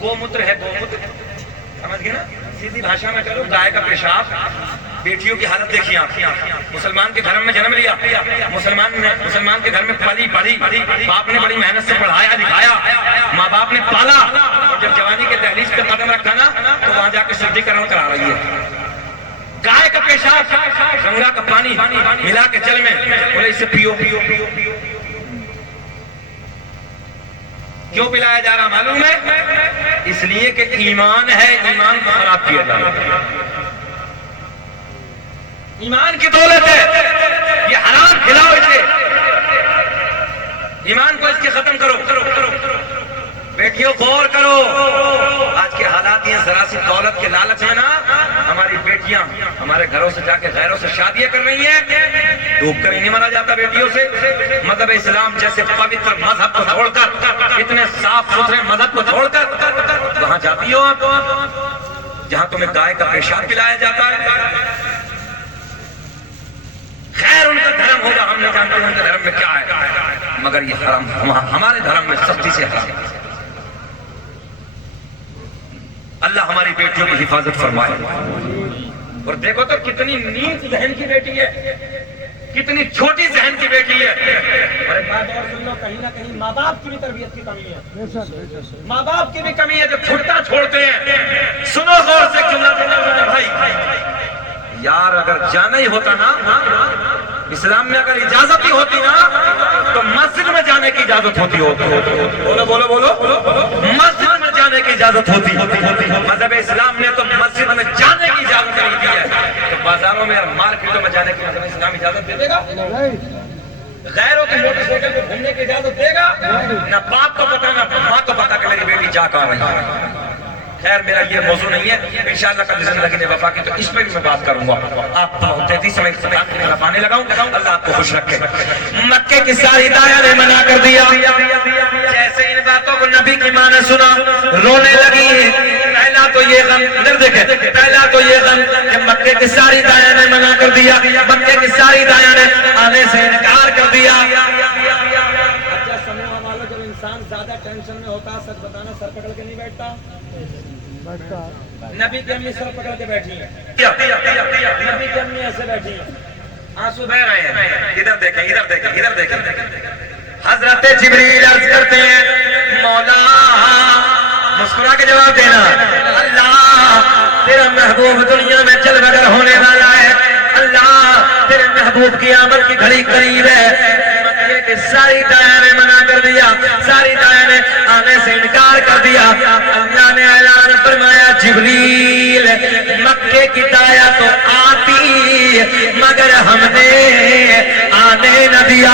گومتر ہے گومتر سمجھ گئے نا سیدھی بھاشا میں چلو گائے کا پیشاب بیٹیوں کی حالت دیکھیے آپ مسلمان کے گھر میں جنم لیا مسلمان کے گھر میں پلی بڑی باپ نے بڑی محنت سے پڑھایا لکھایا ماں باپ نے پالا اور جب جوانی کے دہلیز پہ قدم رکھا نا تو وہاں جا کے شدھیکرن کرا رہی ہے گائے کا پیشاب گنگا کا پانی ملا کے جل میں بولے اسے پیو کیوں پلایا جا رہا معلوم ہے اس لیے کہ ایمان ہے ایمان کو خراب کیا جا رہا ایمان کی دولت ہے یہ حرام کھلاؤ اسے ایمان کو اس کے ختم کرو بیٹیوں غور کرو آج کے حالات یہ ذرا سی دولت کے لالچ ہے نا ہماری بیٹیاں ہمارے گھروں سے جا کے غیروں سے شادیاں کر رہی ہیں ڈوب کر نہیں مرا جاتا بیٹیوں سے مذہب اسلام جیسے پوتر مذہب کو چھوڑ کر اتنے صاف ستھرے مذہب کو چھوڑ کر وہاں جاتی ہو آپ جہاں تمہیں گائے کا پیشاب پلایا جاتا ہے خیر ان کا دھرم ہوگا ہم نے جانتے ہیں ان کے دھرم میں کیا ہے مگر یہ حرام ہمارے دھرم میں سختی سے حرام ہے اللہ ہماری بیٹیوں کی حفاظت فرمائے اور دیکھو تو کتنی نیچ ذہن کی بیٹی ہے کتنی چھوٹی ذہن کی بیٹی ہے اور ایک بات اور سن لو کہیں نہ کہیں ماں باپ کی بھی تربیت کی کمی ہے ماں باپ کی بھی کمی ہے جو چھٹا چھوڑتے ہیں سنو غور سے جملہ دینا بھائی یار اگر جانا ہی ہوتا نا اسلام میں اگر اجازت ہی ہوتی نا تو مسجد میں جانے کی اجازت ہوتی بولو بولو بولو مسجد میں جانے کی اجازت ہوتی مذہب اسلام نے تو مسجد میں جانے کی اجازت نہیں دی ہے بازاروں میں اور مارکیٹوں میں جانے کی مذہب اسلام اجازت دے دے گا؟ غیروں کی موٹر سائیکل پہ گھومنے کی اجازت دے گا؟ نہ باپ کو پتا نہ ماں کو پتا کہ میری بیٹی جا کہاں رہی ہے۔ خیر میرا یہ موضوع نہیں ہے، انشاءاللہ کبھی زندگی نے وفا کی تو اس پہ بھی میں بات کروں گا۔ آپ 33 میں اختتام کی طرف آنے لگا ہوں، اللہ آپ کو خوش رکھے۔ مکے کی ساری دایا نے منع کر دیا، جیسے ان باتوں کو نبی کی ماں نے سنا رونے لگی۔ پہلا تو یہ غم، ادھر دیکھیں، پہلا تو یہ غم کہ مکے کی ساری دایا نے منع کر دیا، مکے کی ساری دایا نے آنے سے انکار کر دیا۔ اچھا سمجھو والو، جب انسان زیادہ ٹینشن میں ہوتا سچ بتانا سر پکڑ کے نہیں بیٹھتا؟ نبی کی امی سر پکڑ کے بیٹھی ہیں، نبی کی امی ایسے بیٹھی ہیں، آنسو بہ رہے ہیں۔ ادھر دیکھیں، ادھر دیکھیں، ادھر دیکھیں۔ حضرت جبریل عرض کرتے ہیں مولا، مسکرا کے جواب دینا، اللہ تیرا محبوب دنیا میں چل بغیر ہونے والا ہے، اللہ تیرے محبوب کی آمد کی گھڑی قریب ہے۔ مکے کے ساری دایا نے منع کر دیا، ساری دایا نے آنے سے انکار کر دیا۔ اللہ نے اعلان فرمایا جبریل مکے کی دایا تو آتی مگر ہم نے آنے نہ دیا،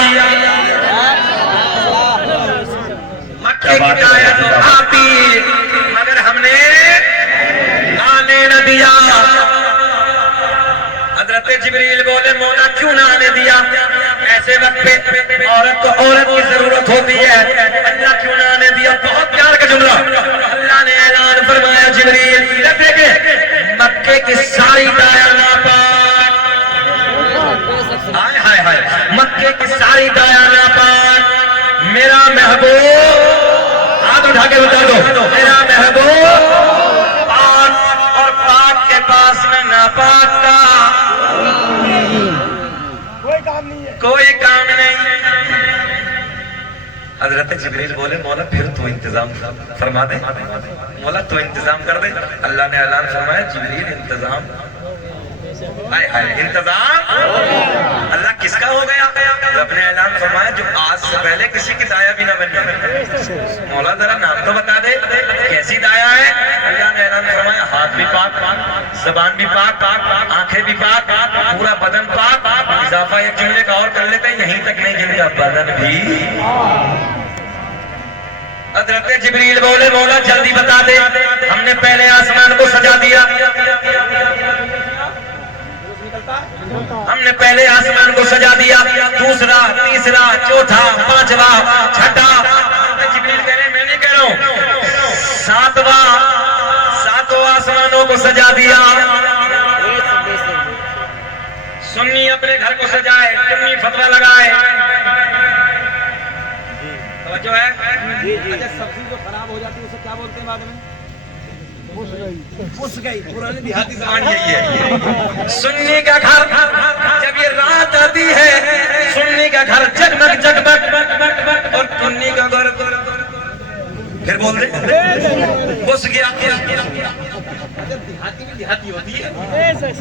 مکے کی دایا تو آتی مگر ہم نے آنے نہ دیا۔ حضرت جبریل بولے مولا کیوں نہ آنے دیا؟ ایسے وقت پہ عورت کو عورت کی ضرورت ہوتی ہے، اللہ کیوں نہ آنے دیا؟ بہت پیار کا جملہ۔ اللہ نے اعلان فرمایا جبریل دیکھیں مکے کی ساری دایا ناپاک، ہائے ہائے ہائے، مکے کی ساری دایا ناپاک، میرا محبوب ہاتھ اٹھا کے بتا دو، میرا محبوب پاک اور پاک کے پاس میں ناپاک کا کوئی کام نہیں۔ حضرت جبریل بولے مولا پھر تو انتظام فرما دے، مولا تو انتظام کر دے۔ اللہ نے اعلان فرمایا جبریل انتظام، ہائے ہائے انتظام اللہ کس کا ہو گیا؟ رب نے اعلان فرمایا جو آج سے پہلے کسی کی دایا بھی نہ بن جائے۔ مولا ذرا نام تو بتا دے کیسی دایا ہے؟ اللہ نے اعلان فرمایا ہاتھ بھی پاک، زبان بھی پاک، آنکھیں بھی پاک، پورا بدن پاک۔ اضافہ ایک جملے کا اور کر لیتے ہیں، یہیں تک نہیں جن کا بدن بھی۔ حضرت جبریل بولے مولا جلدی بتا دے، ہم نے پہلے آسمان کو سجا دیا، ہم نے پہلے آسمان کو سجا دیا، دوسرا تیسرا چوتھا پانچواں چھٹا، جبریل کہہ رہے میں نہیں کہہ رہا ہوں، ساتوں آسمانوں کو سجا دیا۔ سنی اپنے گھر کو سجائے، سنی فتویٰ لگائے، توجہ ہے؟ اچھا سبزی جو خراب ہو جاتی ہے اسے کیا بولتے ہیں بعد میں؟ پھس گئی، پرانے دیہاتی زبان یہی ہے۔ سنی کا گھر جب یہ رات آتی ہے، سنی کا گھر جگمگ جگمگ، اور کنی کا گھر پھر بول دے پھس گیا۔ دیہاتی بھی دیہاتی ہوتی ہے،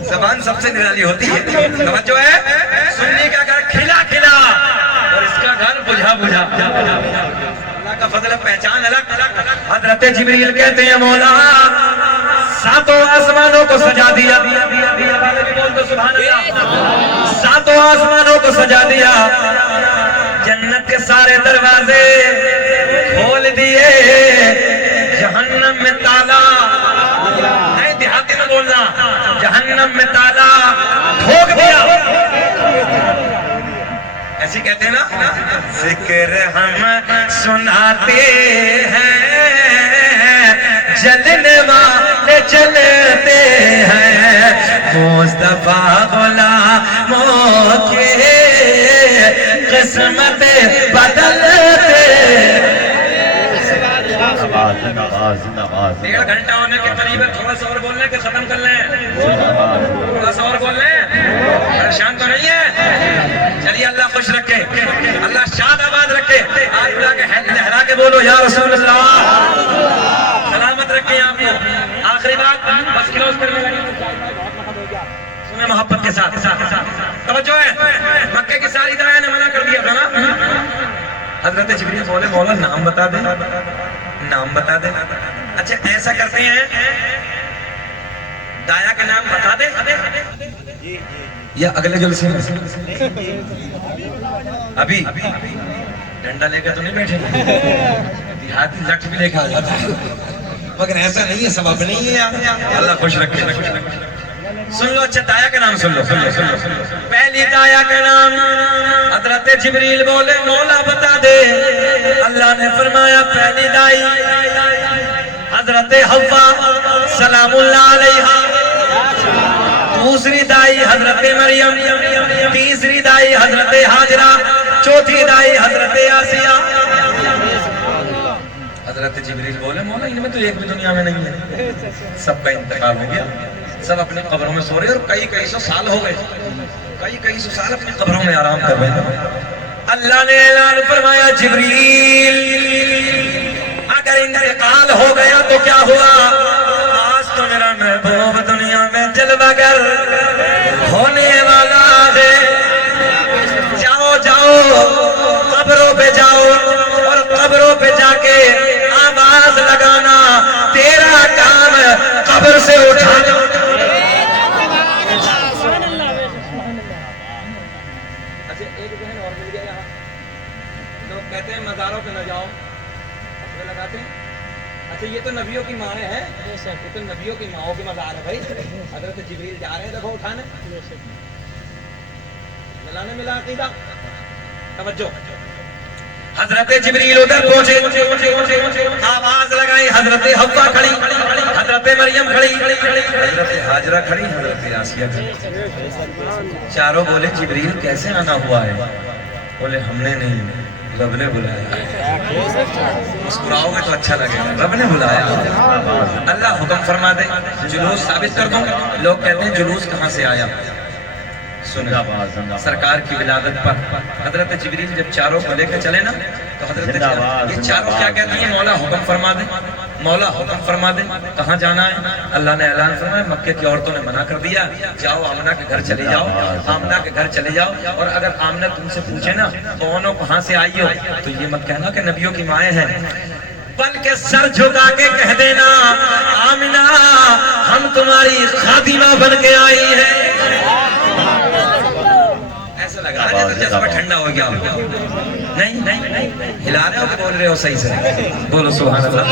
زبان سب سے نرالی ہوتی ہے، توجہ ہے؟ سنی کا گھر کھلا کھلا اور اس کا گھر بجھا بجھا، اللہ کا فضل پہچان الگ۔ حضرت جبریل کہتے ہیں مولا ساتوں آسمانوں کو سجا دیا، ساتوں آسمانوں کو سجا دیا، جنت کے سارے دروازے کھول دیے، جہنم میں تالا، نہیں دیہاتی میں بولنا، جہنم میں تالا ٹھوک دیا۔ ایسی کہتے ہیں نا، ذکر ہم سناتے ہیں جلنے والے جلتے ہیں، مصطفیٰ غلاموں کے قسمت بدلتے۔ ڈیڑھ گھنٹہ ہونے کے قریب ہے، تھوڑا سا اور بول لیں کہ ختم کر لیں، تھوڑا سا اور بول لیں، پریشان تو نہیں ہے؟ چلیے اللہ خوش رکھے، اللہ شاد آباد رکھے، آج اللہ کے لہرا کے بولو یا رسول اللہ، سلامت رکھے آپ کو۔ آخری بات بس کلوز کرنے لگے، سنیں محبت کے ساتھ، توجہ ہے؟ مکے کی ساری دایا نے منع کر دیا تھا نا، حضرت جبریل بولے مولا نام بتا دے، نام بتا دے۔ اچھا ایسا کرتے ہیں دایا کا نام بتا دے، یا اگلے جلسے میں؟ ابھی ڈنڈا لے کے تو نہیں بیٹھے، دیہاتی لٹ بھی لے کے آ جاتا ہے، مگر ایسا نہیں ہے، سبب نہیں ہے. اللہ خوش رکھے. سن لو اچھا دایا کا نام سن لو. پہلی دایا کا نام حضرت جبریل بولے مولا بتا دے. اللہ نے فرمایا پہلی دائی حضرت حوا سلام اللہ علیہا، دوسری دائی حضرت مریم، تیسری دائی حضرت حاجرہ، چوتھی دائی حضرت آسیہ. حضرت جبریل بولے مولا ان میں تو ایک بھی دنیا میں نہیں ہے، سب کا انتقال ہو گیا، سب اپنے قبروں میں سو رہے اور کئی سو سال ہو گئے، کئی سو سال اپنے قبروں میں آرام کر رہے ہیں. اللہ نے اعلان فرمایا جبریل اگر انتقال ہو گیا تو کیا ہوا؟ آج تو میرا محبوب دنیا میں جلوہ گر ہونے والا ہے. جاؤ قبروں پہ جاؤ اور قبروں پہ جا کے آواز لگانا، تیرا کام قبر سے اٹھانا. اچھا ایک ذہن اور مل گیا یہاں، لوگ کہتے ہیں مزاروں پہ نہ جاؤ، اپنے لگاتے ہیں. اچھا یہ تو نبیوں کی ماں ہے، یہ تو نبیوں کی ماؤں کی مزار ہے بھائی. حضرت جبریل جا رہے ہیں دیکھو اٹھانے، ملانے ملا عقیدہ. توجہ، حضرت جبریل ادھر پہنچے، آواز لگائی، حضرت حوا کھڑی، حضرت مریم کھڑی، حضرت حاجرہ کھڑی، حضرت آسیہ کھڑی. چاروں بولے جبریل کیسے آنا ہوا ہے؟ بولے ہم نے نہیں، رب نے بلایا. مسکراؤ گے تو اچھا لگے گا، رب نے بلایا. اللہ حکم فرما دے جلوس ثابت کر دوں. لوگ کہتے ہیں جلوس کہاں سے آیا؟ سرکار کی ولادت پر حضرت جبریل جب چاروں کو لے کے چلے نا تو حضرت یہ چاروں کیا کہتی ہیں؟ مولا حکم فرما دے، مولا حکم فرما دے. کہاں جانا ہے؟ اللہ نے اعلان فرمایا مکے کی عورتوں نے منع کر دیا، جاؤ آمنہ کے گھر چلے جاؤ، آمنہ کے گھر چلے جاؤ. اور اگر آمنہ تم سے پوچھے نا کون ہو کہاں سے آئی ہو تو یہ مت کہنا کہ نبیوں کی مائیں ہیں، بلکہ سر جھکا کے کہہ دینا آمنہ ہم تمہاری خادمہ بن کے آئی ہیں. ایسا لگا جیسے جذبہ ٹھنڈا ہو گیا. نہیں ہلا رہے ہو کہ بول رہے ہو صحیح سے؟ بولو سبحان اللہ.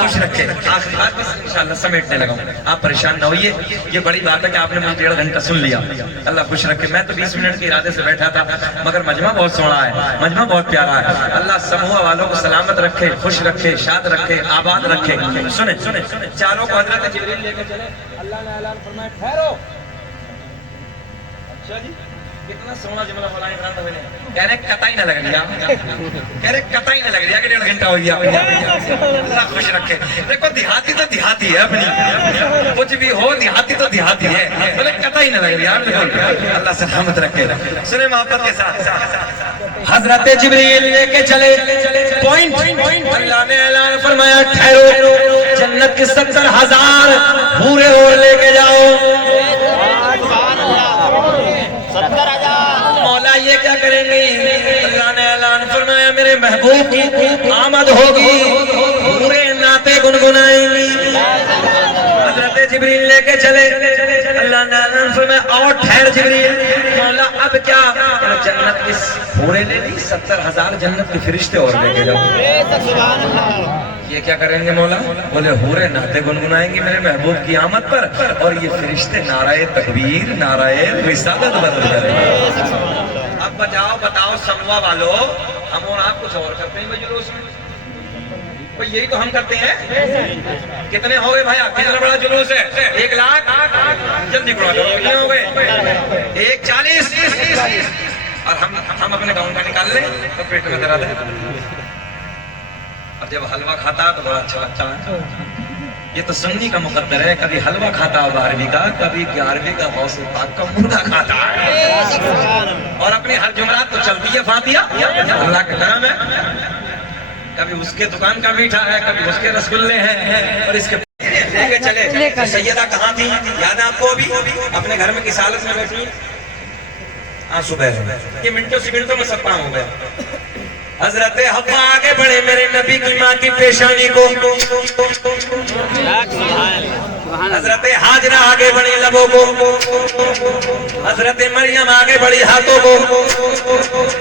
خوش رکھے. آخری بات بس انشاءاللہ سمیٹنے لگا ہوں، آپ پریشان نہ ہوئیے. یہ بڑی بات ہے کہ آپ نے مجھے 1.5 گھنٹہ سن لیا. اللہ خوش رکھے. میں تو 20 منٹ کے ارادے سے بیٹھا تھا، مگر مجمع بہت سونا ہے، مجمع بہت پیارا ہے. اللہ سموہ والوں کو سلامت رکھے، خوش رکھے، شاد رکھے، آباد رکھے. سنیں چاروں کو حضرت جبریل لے کے چلے. اللہ نے اعلان فرمایا ٹھہرو. اچھا جی کتنا سونا جملہ مولانا عمران بھائی نے کہہ رہے قطعی نہ لگ لیا، کہہ رہے قطعی نہ لگ لیا کہ 1.5 گھنٹہ ہو گیا. اللہ خوش رکھے. دیکھو دیہاتی تو دیہاتی ہے اپنی، کچھ بھی ہو دیہاتی تو دیہاتی ہے، بولے قطعی نہ لگ لیا. اللہ سلامت رکھے. سنیں محبت کے ساتھ حضرت جبریل لے کے چلے پوائنٹ. اللہ نے اعلان فرمایا ٹھہرو، جنت کے 70,000 حوریں اور لے کے جاؤ. مولا یہ کیا کریں گے؟ اللہ نے اعلان فرمایا میرے محبوب کی آمد ہوگی، پورے نعتیں گنگنائیں گی. حضرت جبریل لے کے چلے. اللہ نے اعلان فرمایا اور ٹھہر جبریل. مولا اب کیا؟ جنت کی پورے لے لی، 70,000 جنت کے فرشتے اور لے کے جاؤ. یہ کیا کریں گے مولا؟ بولے حوریں نعتیں گنگنائیں گی میرے محبوب کی آمد پر، اور یہ فرشتے نعرہ تکبیر، نعرہ رسالت بدل کریں گے. اب بتاؤ سموا والو، ہم اور آپ کچھ اور کرتے ہیں جلوس میں؟ یہی تو ہم کرتے ہیں. کتنے ہو گئے بھائی؟ کتنا بڑا جلوس ہے؟ 1 لاکھ. جلدی گڑا کرو. کتنے ہو گئے؟ 140. اور ہم اپنے گاؤں کا نکال لیں تو پیٹ میں درد ہے. اب جب حلوہ کھاتا تو بڑا اچھا لگتا ہے. یہ تو سنی کا مقدر ہے، کبھی حلوہ کھاتا 12ویں کا، کبھی 11ویں کا غوث پاک کا مردہ کھاتا ہے. اور اپنی ہر جمعرات تو چلتی ہے فاتحہ، اللہ کا کرم ہے. کبھی اس کے دکان کا میٹھا ہے، کبھی اس کے رسگلے ہیں، اور اس کے چلے. سیدہ کہاں تھی یاد ہے آپ کو؟ ابھی اپنے گھر میں کس حالت میں بیٹھی؟ آنسو بہ رہے ہیں. یہ منٹوں سیکنڈوں میں سب کام ہو گیا. حضرت حوا آگے بڑھے میرے نبی کی ماں کی پیشانی کو حضرت حاجرہ آگے بڑھی لبوں کو، حضرت مریم آگے بڑھی ہاتھوں کو،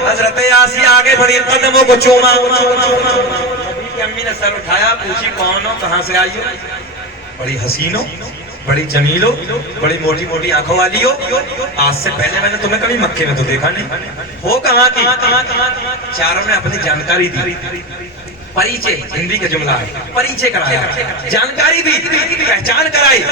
حضرت آسیہ آگے بڑھی قدموں کو چوما۔ نبی کی امی نے سر اٹھایا، پوچھی کون ہو، کہاں سے آئی ہو؟ بڑی حسین ہو، بڑی جمیل ہو، بڑی موٹی موٹی آنکھوں والی ہو، آج سے پہلے میں نے تمہیں کبھی مکے میں تو دیکھا نہیں، ہو کہاں کی؟ چاروں نے اپنی جانکاری دی، پریچے، ہندی کا جملہ ہے، پریچے کرایا، جانکاری دی، پہچان کرائی۔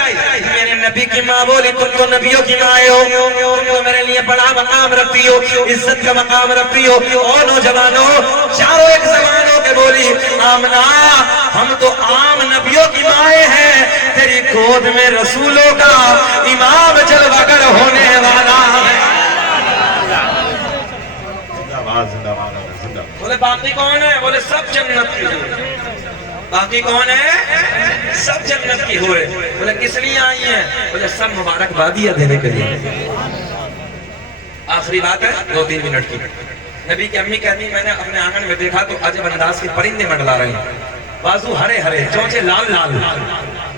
میرے نبی کی ماں بولی تم تو نبیوں کی ماں ہو، تم تو میرے لیے بڑا مقام رکھتی ہو، عزت کا مقام رکھتی ہو۔ او نوجوانوں، چاروں ایک زبان ہو کے بولی آمنہ ہم تو عام نبیوں کی مائیں ہیں، تیری گود میں رسولوں کا امام جلوہ گر ہونے والا ہے۔ بولے باقی کون ہے؟ بولے سب جنت کی ہو رہے۔ باقی کون ہے؟ سب جنت کی ہو رہے۔ بولے کس لیے آئی ہیں؟ بولے سب مبارکبادیاں دینے کے لیے۔ آخری بات ہے 2-3 منٹ کی۔ نبی کی امی کہتی میں نے اپنے آنگن میں دیکھا تو عجب انداز کے پرندے منڈلا رہے ہیں، بازو ہرے ہرے، چونچے لال لال،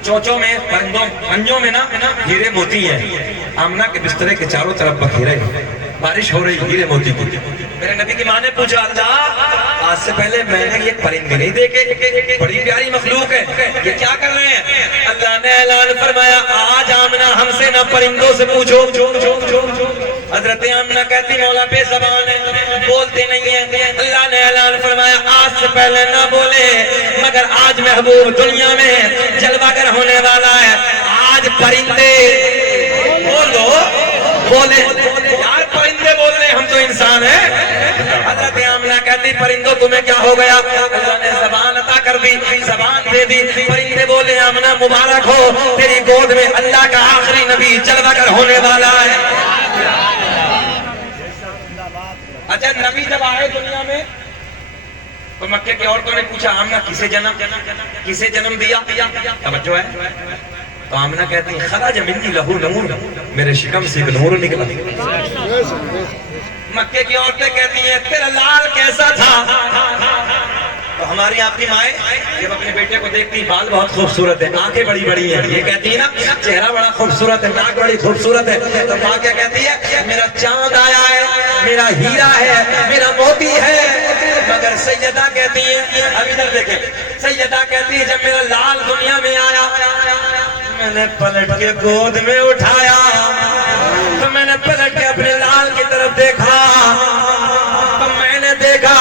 چونچوں میں پنجوں میں نا ہیرے موتی ہیں۔ آمنہ کے بسترے کے چاروں طرف بکھیرے، بارش ہو رہی ہیرے موتی کی۔ میرے نبی کی ماں نے پوچھا اللہ آج سے پہلے میں نے یہ پرندے نہیں دیکھے، بڑی پیاری مخلوق ہے، یہ کیا کر رہے ہیں؟ اللہ نے اعلان فرمایا آج آمنہ ہم سے نہ پرندوں سے پوچھو۔ حضرت آمنہ کہتی مولا بے زبان ہے، بولتے نہیں ہیں۔ اللہ نے اعلان فرمایا آج سے پہلے نہ بولے، مگر آج محبوب دنیا میں جلوہ گر ہونے والا ہے۔ آج پرندے بولو، بولے یار پرندے بول رہے ہیں، ہم تو انسان ہیں۔ حضرت آمنہ کہتی پرندوں تمہیں کیا ہو گیا؟ اللہ نے زبان عطا کر دی، زبان دے دی۔ پرندے بولے آمنہ مبارک ہو، تیری گود میں اللہ کا آخری نبی جلوہ گر ہونے والا ہے۔ اچھا نبی جب آئے دنیا میں تو مکے کی عورتوں نے پوچھا آمنہ کسے جنم دیا؟ توجہ ہے؟ تو آمنہ کہتی ہیں خرج منی لہو نور، میرے شکم سے ایک نور نکلا۔ مکے کی عورتیں کہتی ہیں تیرا لال کیسا تھا؟ تو ہماری آپ کی مائیں جب اپنے بیٹے کو دیکھتی بال بہت خوبصورت ہے، آنکھیں بڑی بڑی ہیں، یہ کہتی ہے نا چہرہ بڑا خوبصورت ہے، ناک بڑی خوبصورت ہے، تو ماں کیا کہتی ہے میرا چاند آیا ہے، میرا ہیرا ہے، میرا موتی ہے۔ مگر سیدہ کہتی ہیں، اب ادھر دیکھیں، سیدہ کہتی ہے جب میرا لال دنیا میں آیا میں نے پلٹ کے گود میں اٹھایا، تو میں نے پلٹ کے اپنے لال کی طرف دیکھا، تو میں نے دیکھا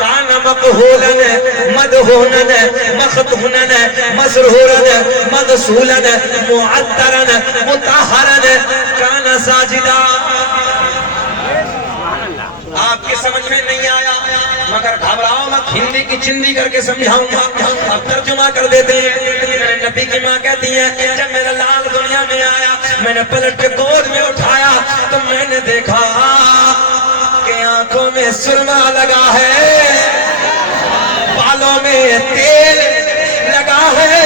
کان مقہولن مدہونن مختونن مسرورن مغسولن معطرن مطہرن کان ساجدہ۔ آپ کے سمجھ میں نہیں آیا مگر گھبراؤ مت، ہندی کی چندی کر کے سمجھاؤں گا، اب ترجمہ کر دیتے ہیں۔ میرے نبی کی ماں کہتی ہیں جب میرا لال دنیا میں آیا میں نے پلٹ کے گود میں اٹھایا تو میں نے دیکھا کہ آنکھوں میں سرما لگا ہے، بالوں میں تیل لگا ہے،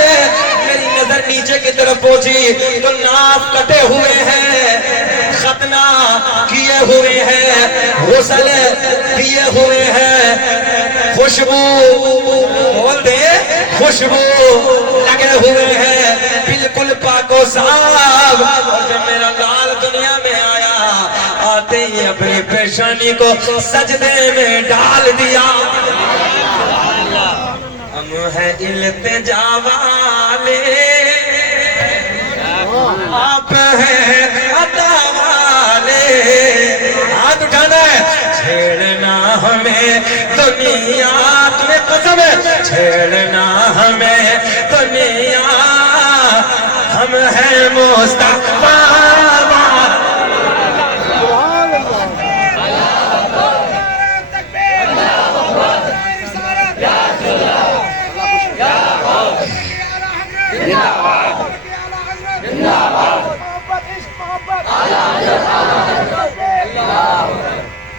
میری نظر نیچے کی طرف پہنچی تو ناف کٹے ہوئے ہیں، ختنہ کیے ہوئے ہیں، غسل کیے ہوئے ہیں، خوشبو بول دے خوشبو لگے ہوئے ہیں، بالکل پاک و صاف۔ اور جب میرا لال دنیا میں آیا آتے ہی اپنی پیشانی کو سجدے میں ڈال دیا۔ ہم ہیں التجا والے، آپ ہیں عطا والے، ہاتھ اٹھانا ہے، چھیڑنا ہمیں دنیا، تمہیں قسم ہے چھیڑنا ہمیں دنیا، ہم ہیں مصطفیٰ۔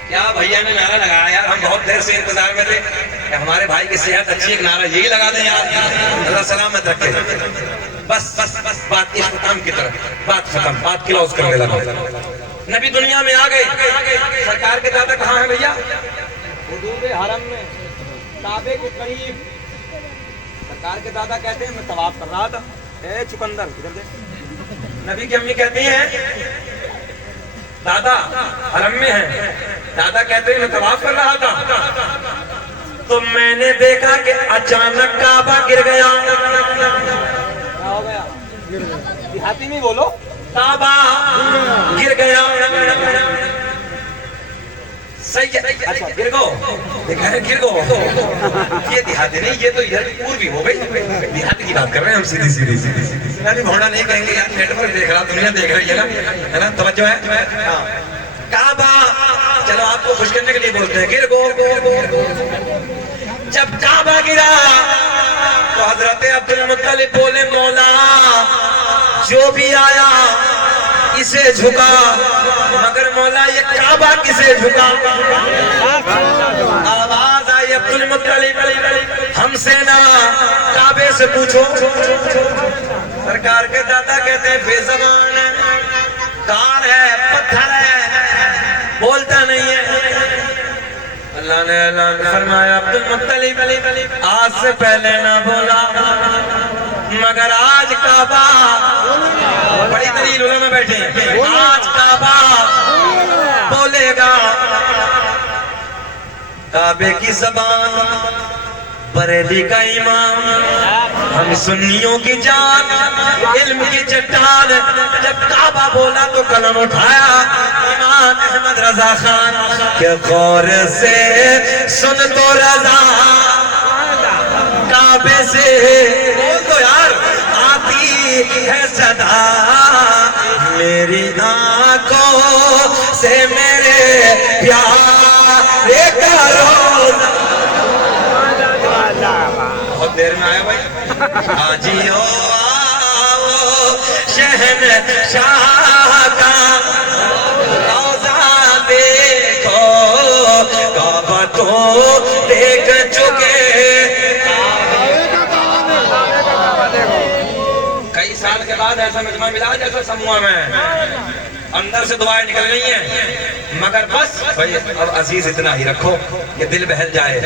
کیا بھیا نے نعرہ لگایا یار، ہم بہت دیر سے انتظار میں تھے کہ ہمارے بھائی کی صحت اچھی، ایک نعرہ یہی لگا دیں یار، اللہ سلامت رکھے۔ بس بس بس بات اختتام کی طرف، بات ختم، بات کلوز کرنے لگا۔ نبی دنیا میں آ گئے، سرکار کے دادا کہاں ہیں بھیا؟ حدود حرم میں کعبے کے قریب۔ سرکار کے دادا کہتے ہیں میں طواف کر رہا تھا، اے چکندر ادھر دیکھ. نبی کی امی کہتی ہیں دادا حرم میں ہیں. دادا کہتے ہیں میں طواف کر رہا تھا تو میں نے دیکھا کہ اچانک کعبہ گر گیا. کیا ہو گیا؟ دیہاتی میں بولو. کعبہ گر گیا. صحیح ہے. اچھا گر گو دیکھا ہے گر گو. یہ دیہاتی نہیں, یہ تو ادھر پوروی ہو گئی. دیہاتی کی بات کر رہے ہیں ہم سیدھی سیدھی سیدھی. میں بھی بھوڑا نہیں کہیں گے یار, نیٹ ورک دیکھ رہا, دنیا دیکھ رہی ہے نا, توجہ ہے. ہاں کعبہ, چلو آپ کو خوش کرنے کے لیے بولتے ہیں گر گو. جب کعبہ گرا تو حضرت عبد المطلب بولے مولا جو بھی آیا اسے جھکا, مگر مولا یہ کعبہ کسے جھکا. آواز آئی عبد المطلب ہم سے نہ کعبے سے پوچھو. سرکار کے دادا کہتے ہیں بے زبان ہے, کار ہے, پتھر ہے, بولتا نہیں ہے. اللہ نے فرمایا عبد المطلب آج سے پہلے نہ بولا مگر آج کعبہ, بڑی دلیل علماء بیٹھے ہیں, آج کعبہ بولے گا. کعبے کی زبان بریلی کا امام, ہم سنیوں کی جان, علم کی چٹان. جب کعبہ بولا تو قلم اٹھایا امام احمد رضا خان کہ غور سے سن تو رضا کعبے سے بول تو یار آتی ہے صدا میری آنکھوں سے میرے پیارے کا روزہ. بہت دیر میں آیا بھائی. آجیو آؤ شہنشاہ کا روزہ دیکھو, کعبہ تو دیکھ چکے. کئی سال کے بعد ایسا مجمع ملا جیسا سموہ میں, اندر سے دعائیں نکل رہی ہیں, مگر بس بھائی اب عزیز اتنا ہی رکھو کہ دل بہل جائے.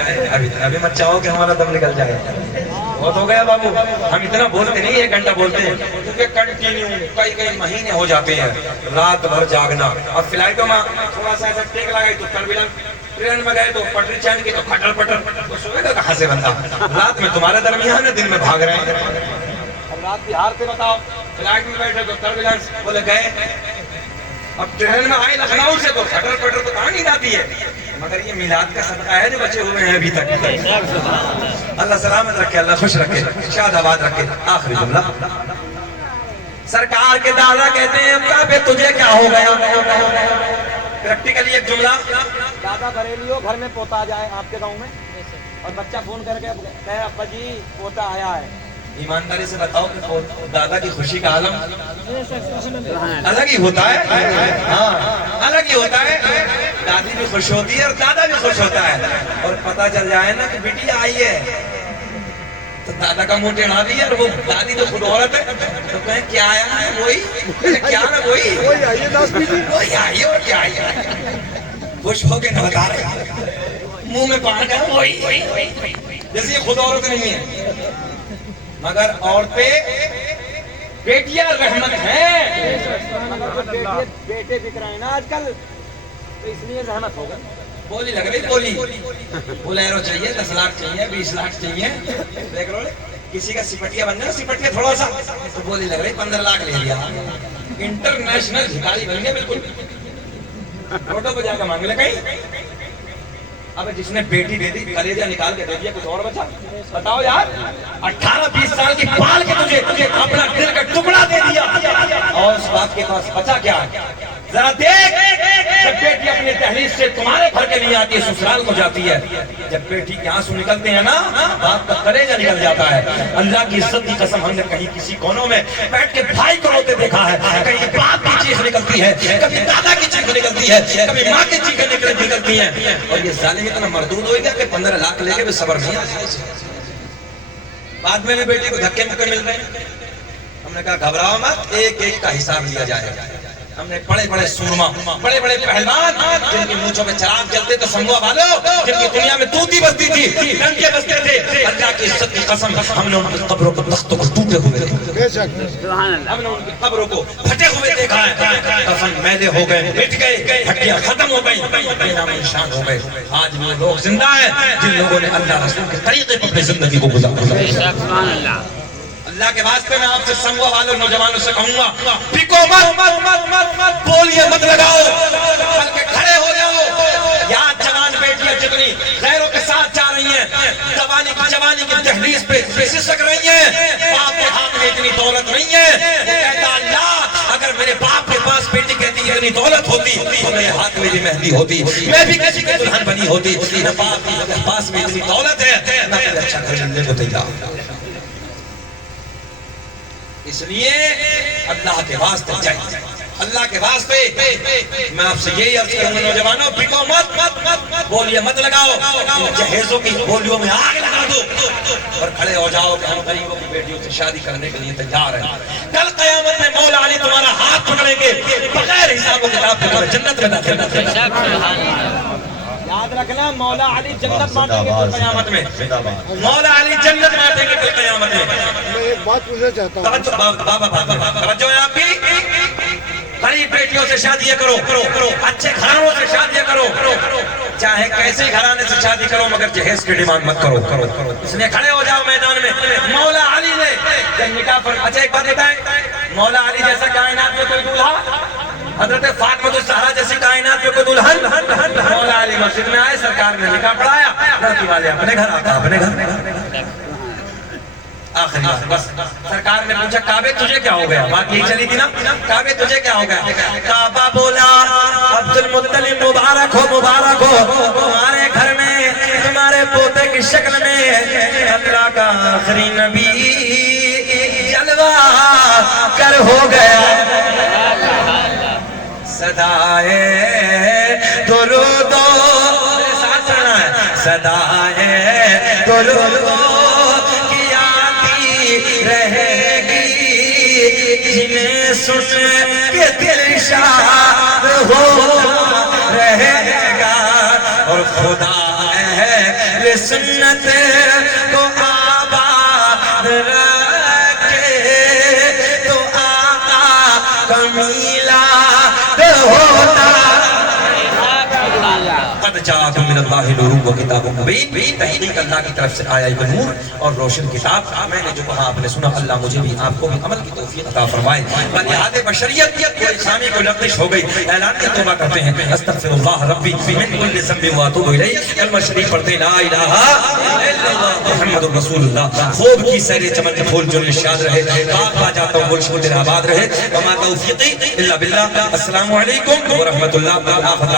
ابھی مت چاہو کہ ہمارا دم نکل جائے. بہت ہو گیا بابو, ہم اتنا بولتے نہیں, 1 گھنٹہ بولتے ہیں کیونکہ کنٹینیو کئی مہینے ہو جاتے ہیں رات بھر جاگنا. اور فلائٹوں میں تھوڑا سا ایسا ٹیک لگائی تو ٹرین میں گئے تو پٹری چینج کی تو پھٹر پٹر, تو سوئے گا کہاں سے بندہ. رات میں تمہارے درمیان ہے, دن میں بھاگ رہے ہیں. اب رات بہار سے بتاؤ, فلائٹ میں بیٹھے تو ٹربولنس بولے گئے. اب ٹرین میں آئے لکھنؤ سے تو پھٹر پٹر تو کہاں نہیں آتی ہے, مگر یہ میلاد کا صدقہ ہے جو بچے ہوئے ہیں ابھی تک. اللہ سلامت رکھے, اللہ خوش رکھے, شاد آباد رکھے. آخری جملہ سرکار کے دادا کہتے ہیں کعبے تجھے کیا ہو گیا. پریکٹیکلی ایک جملہ, دادا بریلیو گھر میں پوتا جائے آپ کے گاؤں میں, اور بچہ فون کر کے کہے ابا جی پوتا آیا ہے. ایمانداری سے بتاؤ کہ دادا کی خوشی کا عالم الگ ہی ہوتا ہے. ہاں الگ ہی ہوتا ہے. دادی بھی خوش ہوتی ہے اور دادا بھی خوش ہوتا ہے. اور پتہ چل جائے نا کہ بیٹی آئی ہے تو دادا کا منہ ٹیڑھا بھی ہے, اور وہ دادی تو خود عورت ہے تو کہیں کیا آیا ہے وہی, کیا نا وہی آئی اور کیا آئی ہے. خوش ہو کے نہ بتا رہے, منہ میں پان کر وہی, جیسے یہ خود عورت نہیں ہے. مگر عورتیں بیٹیاں رحمت ہیں, مگر بیٹے بک رہے ہیں نا آج کل, تو اس لیے رحمت ہوگا. بولی لگ رہی بولی, بولیرو چاہیے, 10 لاکھ چاہیے, 20 لاکھ چاہیے. دیکھ لو کسی کا سپٹیا بن جائے, سپٹیا تھوڑا سا تو بولی لگ رہی 15 لاکھ لے لیا. انٹرنیشنل بھکاری بن گئے بالکل, روڈوں پہ جا کے مانگ لے کہیں. اب جس نے بیٹی دے دی کلیجہ نکال کے دے دیا, کچھ اور بچا. بتاؤ یار 18-20 سال کی پال کے تجھے اپنا دل کا ٹکڑا دے دیا, اور اس باپ کے پاس بچا کیا. ذرا دیکھ, جب بیٹی اپنی تحریر سے تمہارے گھر کے لیے آتی ہے سسرال کو جاتی ہے, جب بیٹی کے آنسو نکلتے ہیں نا باپ کا کلیجہ نکل جاتا ہے. اللہ کی عزت کی قسم ہم نے کہیں کسی کونوں میں بیٹھ کے بھائی کو روتے دیکھا ہے, کہیں باپ کی چیخ نکلتی ہے, کبھی دادا کی چیخ نکلتی ہے, کبھی ماں کی چیخیں نکلتی ہیں. اور یہ ظالم اتنا مردود ہو گیا کہ 15 لاکھ لے کے بھی صبر نہیں آتا. بعد میں بھی بیٹی کو دھکے مکے مل رہے ہیں. ہم نے کہا گھبراؤ مت, ایک ایک کا حساب لیا جائے گا. ہم نے بڑے بڑے سورما، بڑے بڑے پہلوان جن کی مونچھوں میں چراغ جلتے تو سنگوا والوں، جن کی دنیا میں طوطی بستی تھی، ڈنکے بستے تھے، اللہ کی عزت کی قسم ہم نے ان کی قبروں کو تختوں کو ٹوٹے ہوئے دیکھا، ہم نے ان کی قبروں کو پھٹے ہوئے دیکھا ہے، کفن میلے ہو گئے، مٹ گئے، ہڈیاں ختم ہو گئی، بے نام نشان ہو گئے۔ آج وہ لوگ زندہ ہیں جن لوگوں نے اللہ رسول کے طریقے پر اپنی زندگی کو گزارا۔ اللہ کے واسطے میں آپ سے سنگوا والوں نوجوانوں سے کہوں گا، پھکو مت، بولیے مت لگاؤ، بلکہ کھڑے ہو جاؤ۔ یاد جوان بیٹیاں جتنی غیروں کے ساتھ جا رہی ہیں، جوانی کی دہلیز پہ سسک رہی ہیں، باپ کے ہاتھ میں اتنی دولت نہیں ہے، وہ کہتا اللہ اگر میرے باپ کے پاس بیٹی کہتی اتنی دولت ہوتی تو میرے ہاتھ میں بھی مہندی ہوتی، میں بھی کسی کی دلہن بنی ہوتی۔ باپ کے پاس میں اتنی دولت ہے، میں کوئی اچھا گھر ملنے کو تیار ہوں۔ اس لیے اللہ کے واسطے چاہیے، اللہ کے واسطے میں آپ سے یہی عرض کروں گا نوجوانوں، پھکو مت، بولیے مت لگاؤ، جہیزوں کی بولیوں میں آگ لگا دو اور کھڑے ہو جاؤ کہ ہم غریبوں کی بیٹیوں سے شادی کرنے کے لیے تیار ہیں۔ کل قیامت میں مولا علی تمہارا ہاتھ پکڑیں گے، بغیر حساب و کتاب کے تمہیں جنت میں داخل کریں۔ یاد رکھنا، مولا علی جنت بانٹیں گے کل قیامت میں، مولا علی جنت بانٹیں گے کل قیامت میں۔ میں ایک بات پوچھنا چاہتا ہوں، توجہ ہے آپ کی، غریب بیٹیوں سے شادی کرو، اچھے گھرانوں سے شادی کرو، چاہے کیسے گھرانے سے شادی کرو، مگر جہیز کی ڈیمانڈ مت کرو۔ اس لیے کھڑے ہو جاؤ میدان میں۔ مولا علی نے جب نکاح پر، اچھا ایک بات بتائیں، مولا علی جیسا کائنات میں کوئی دولہا، حضرت فاطمہ الزہرا جیسی کائنات میں کوئی دلہن، مولا علی مسجد میں آئے، سرکار نے نکاح پڑھایا، لڑکی والے اپنے گھر، آقا اپنے گھر۔ آخری بات بس، سرکار نے پوچھا کعبے تجھے کیا ہو گیا؟ بات یہی چلی تھی نا، کعبے تجھے کیا ہو گیا؟ کعبہ بولا عبد المطلب مبارک ہو تمہارے گھر میں، تمہارے پوتے کی شکل میں اللہ کا آخری نبی جلوہ کر ہو گیا۔ صدائے درود صدائے درود کی آتی رہے گی، جنہیں سن کے دل شاد ہوتا رہے گا، اور خدا اہل سنت کو آباد رکھے تو آقا کا میلاد ہوتا۔ قد جاءکم من اللہ نور و کتاب مبین، تحقیق اللہ کی طرف سے آیا ایک نور اور روشن کتاب۔ میں نے جو کہا آپ نے سنا، اللہ مجھے بھی آپ کو بھی عمل کی توفیق عطا فرمائے۔ بنیاد بشریت کو اسلامی کو لغزش ہو گئی، اعلان کی توبہ کرتے ہیں، استغفر اللہ ربی من کل ذنب واتوب الیہ، کلمہ شریف پڑھتے لا الہ الا اللہ محمد رسول اللہ۔ خوب کی سیر چمن کے پھول جو نشاد رہے، باغ با جاتا ہوں ملک تیرا آباد رہے، وما توفیقی الا باللہ۔ السلام علیکم ورحمۃ اللہ وبرکاتہ۔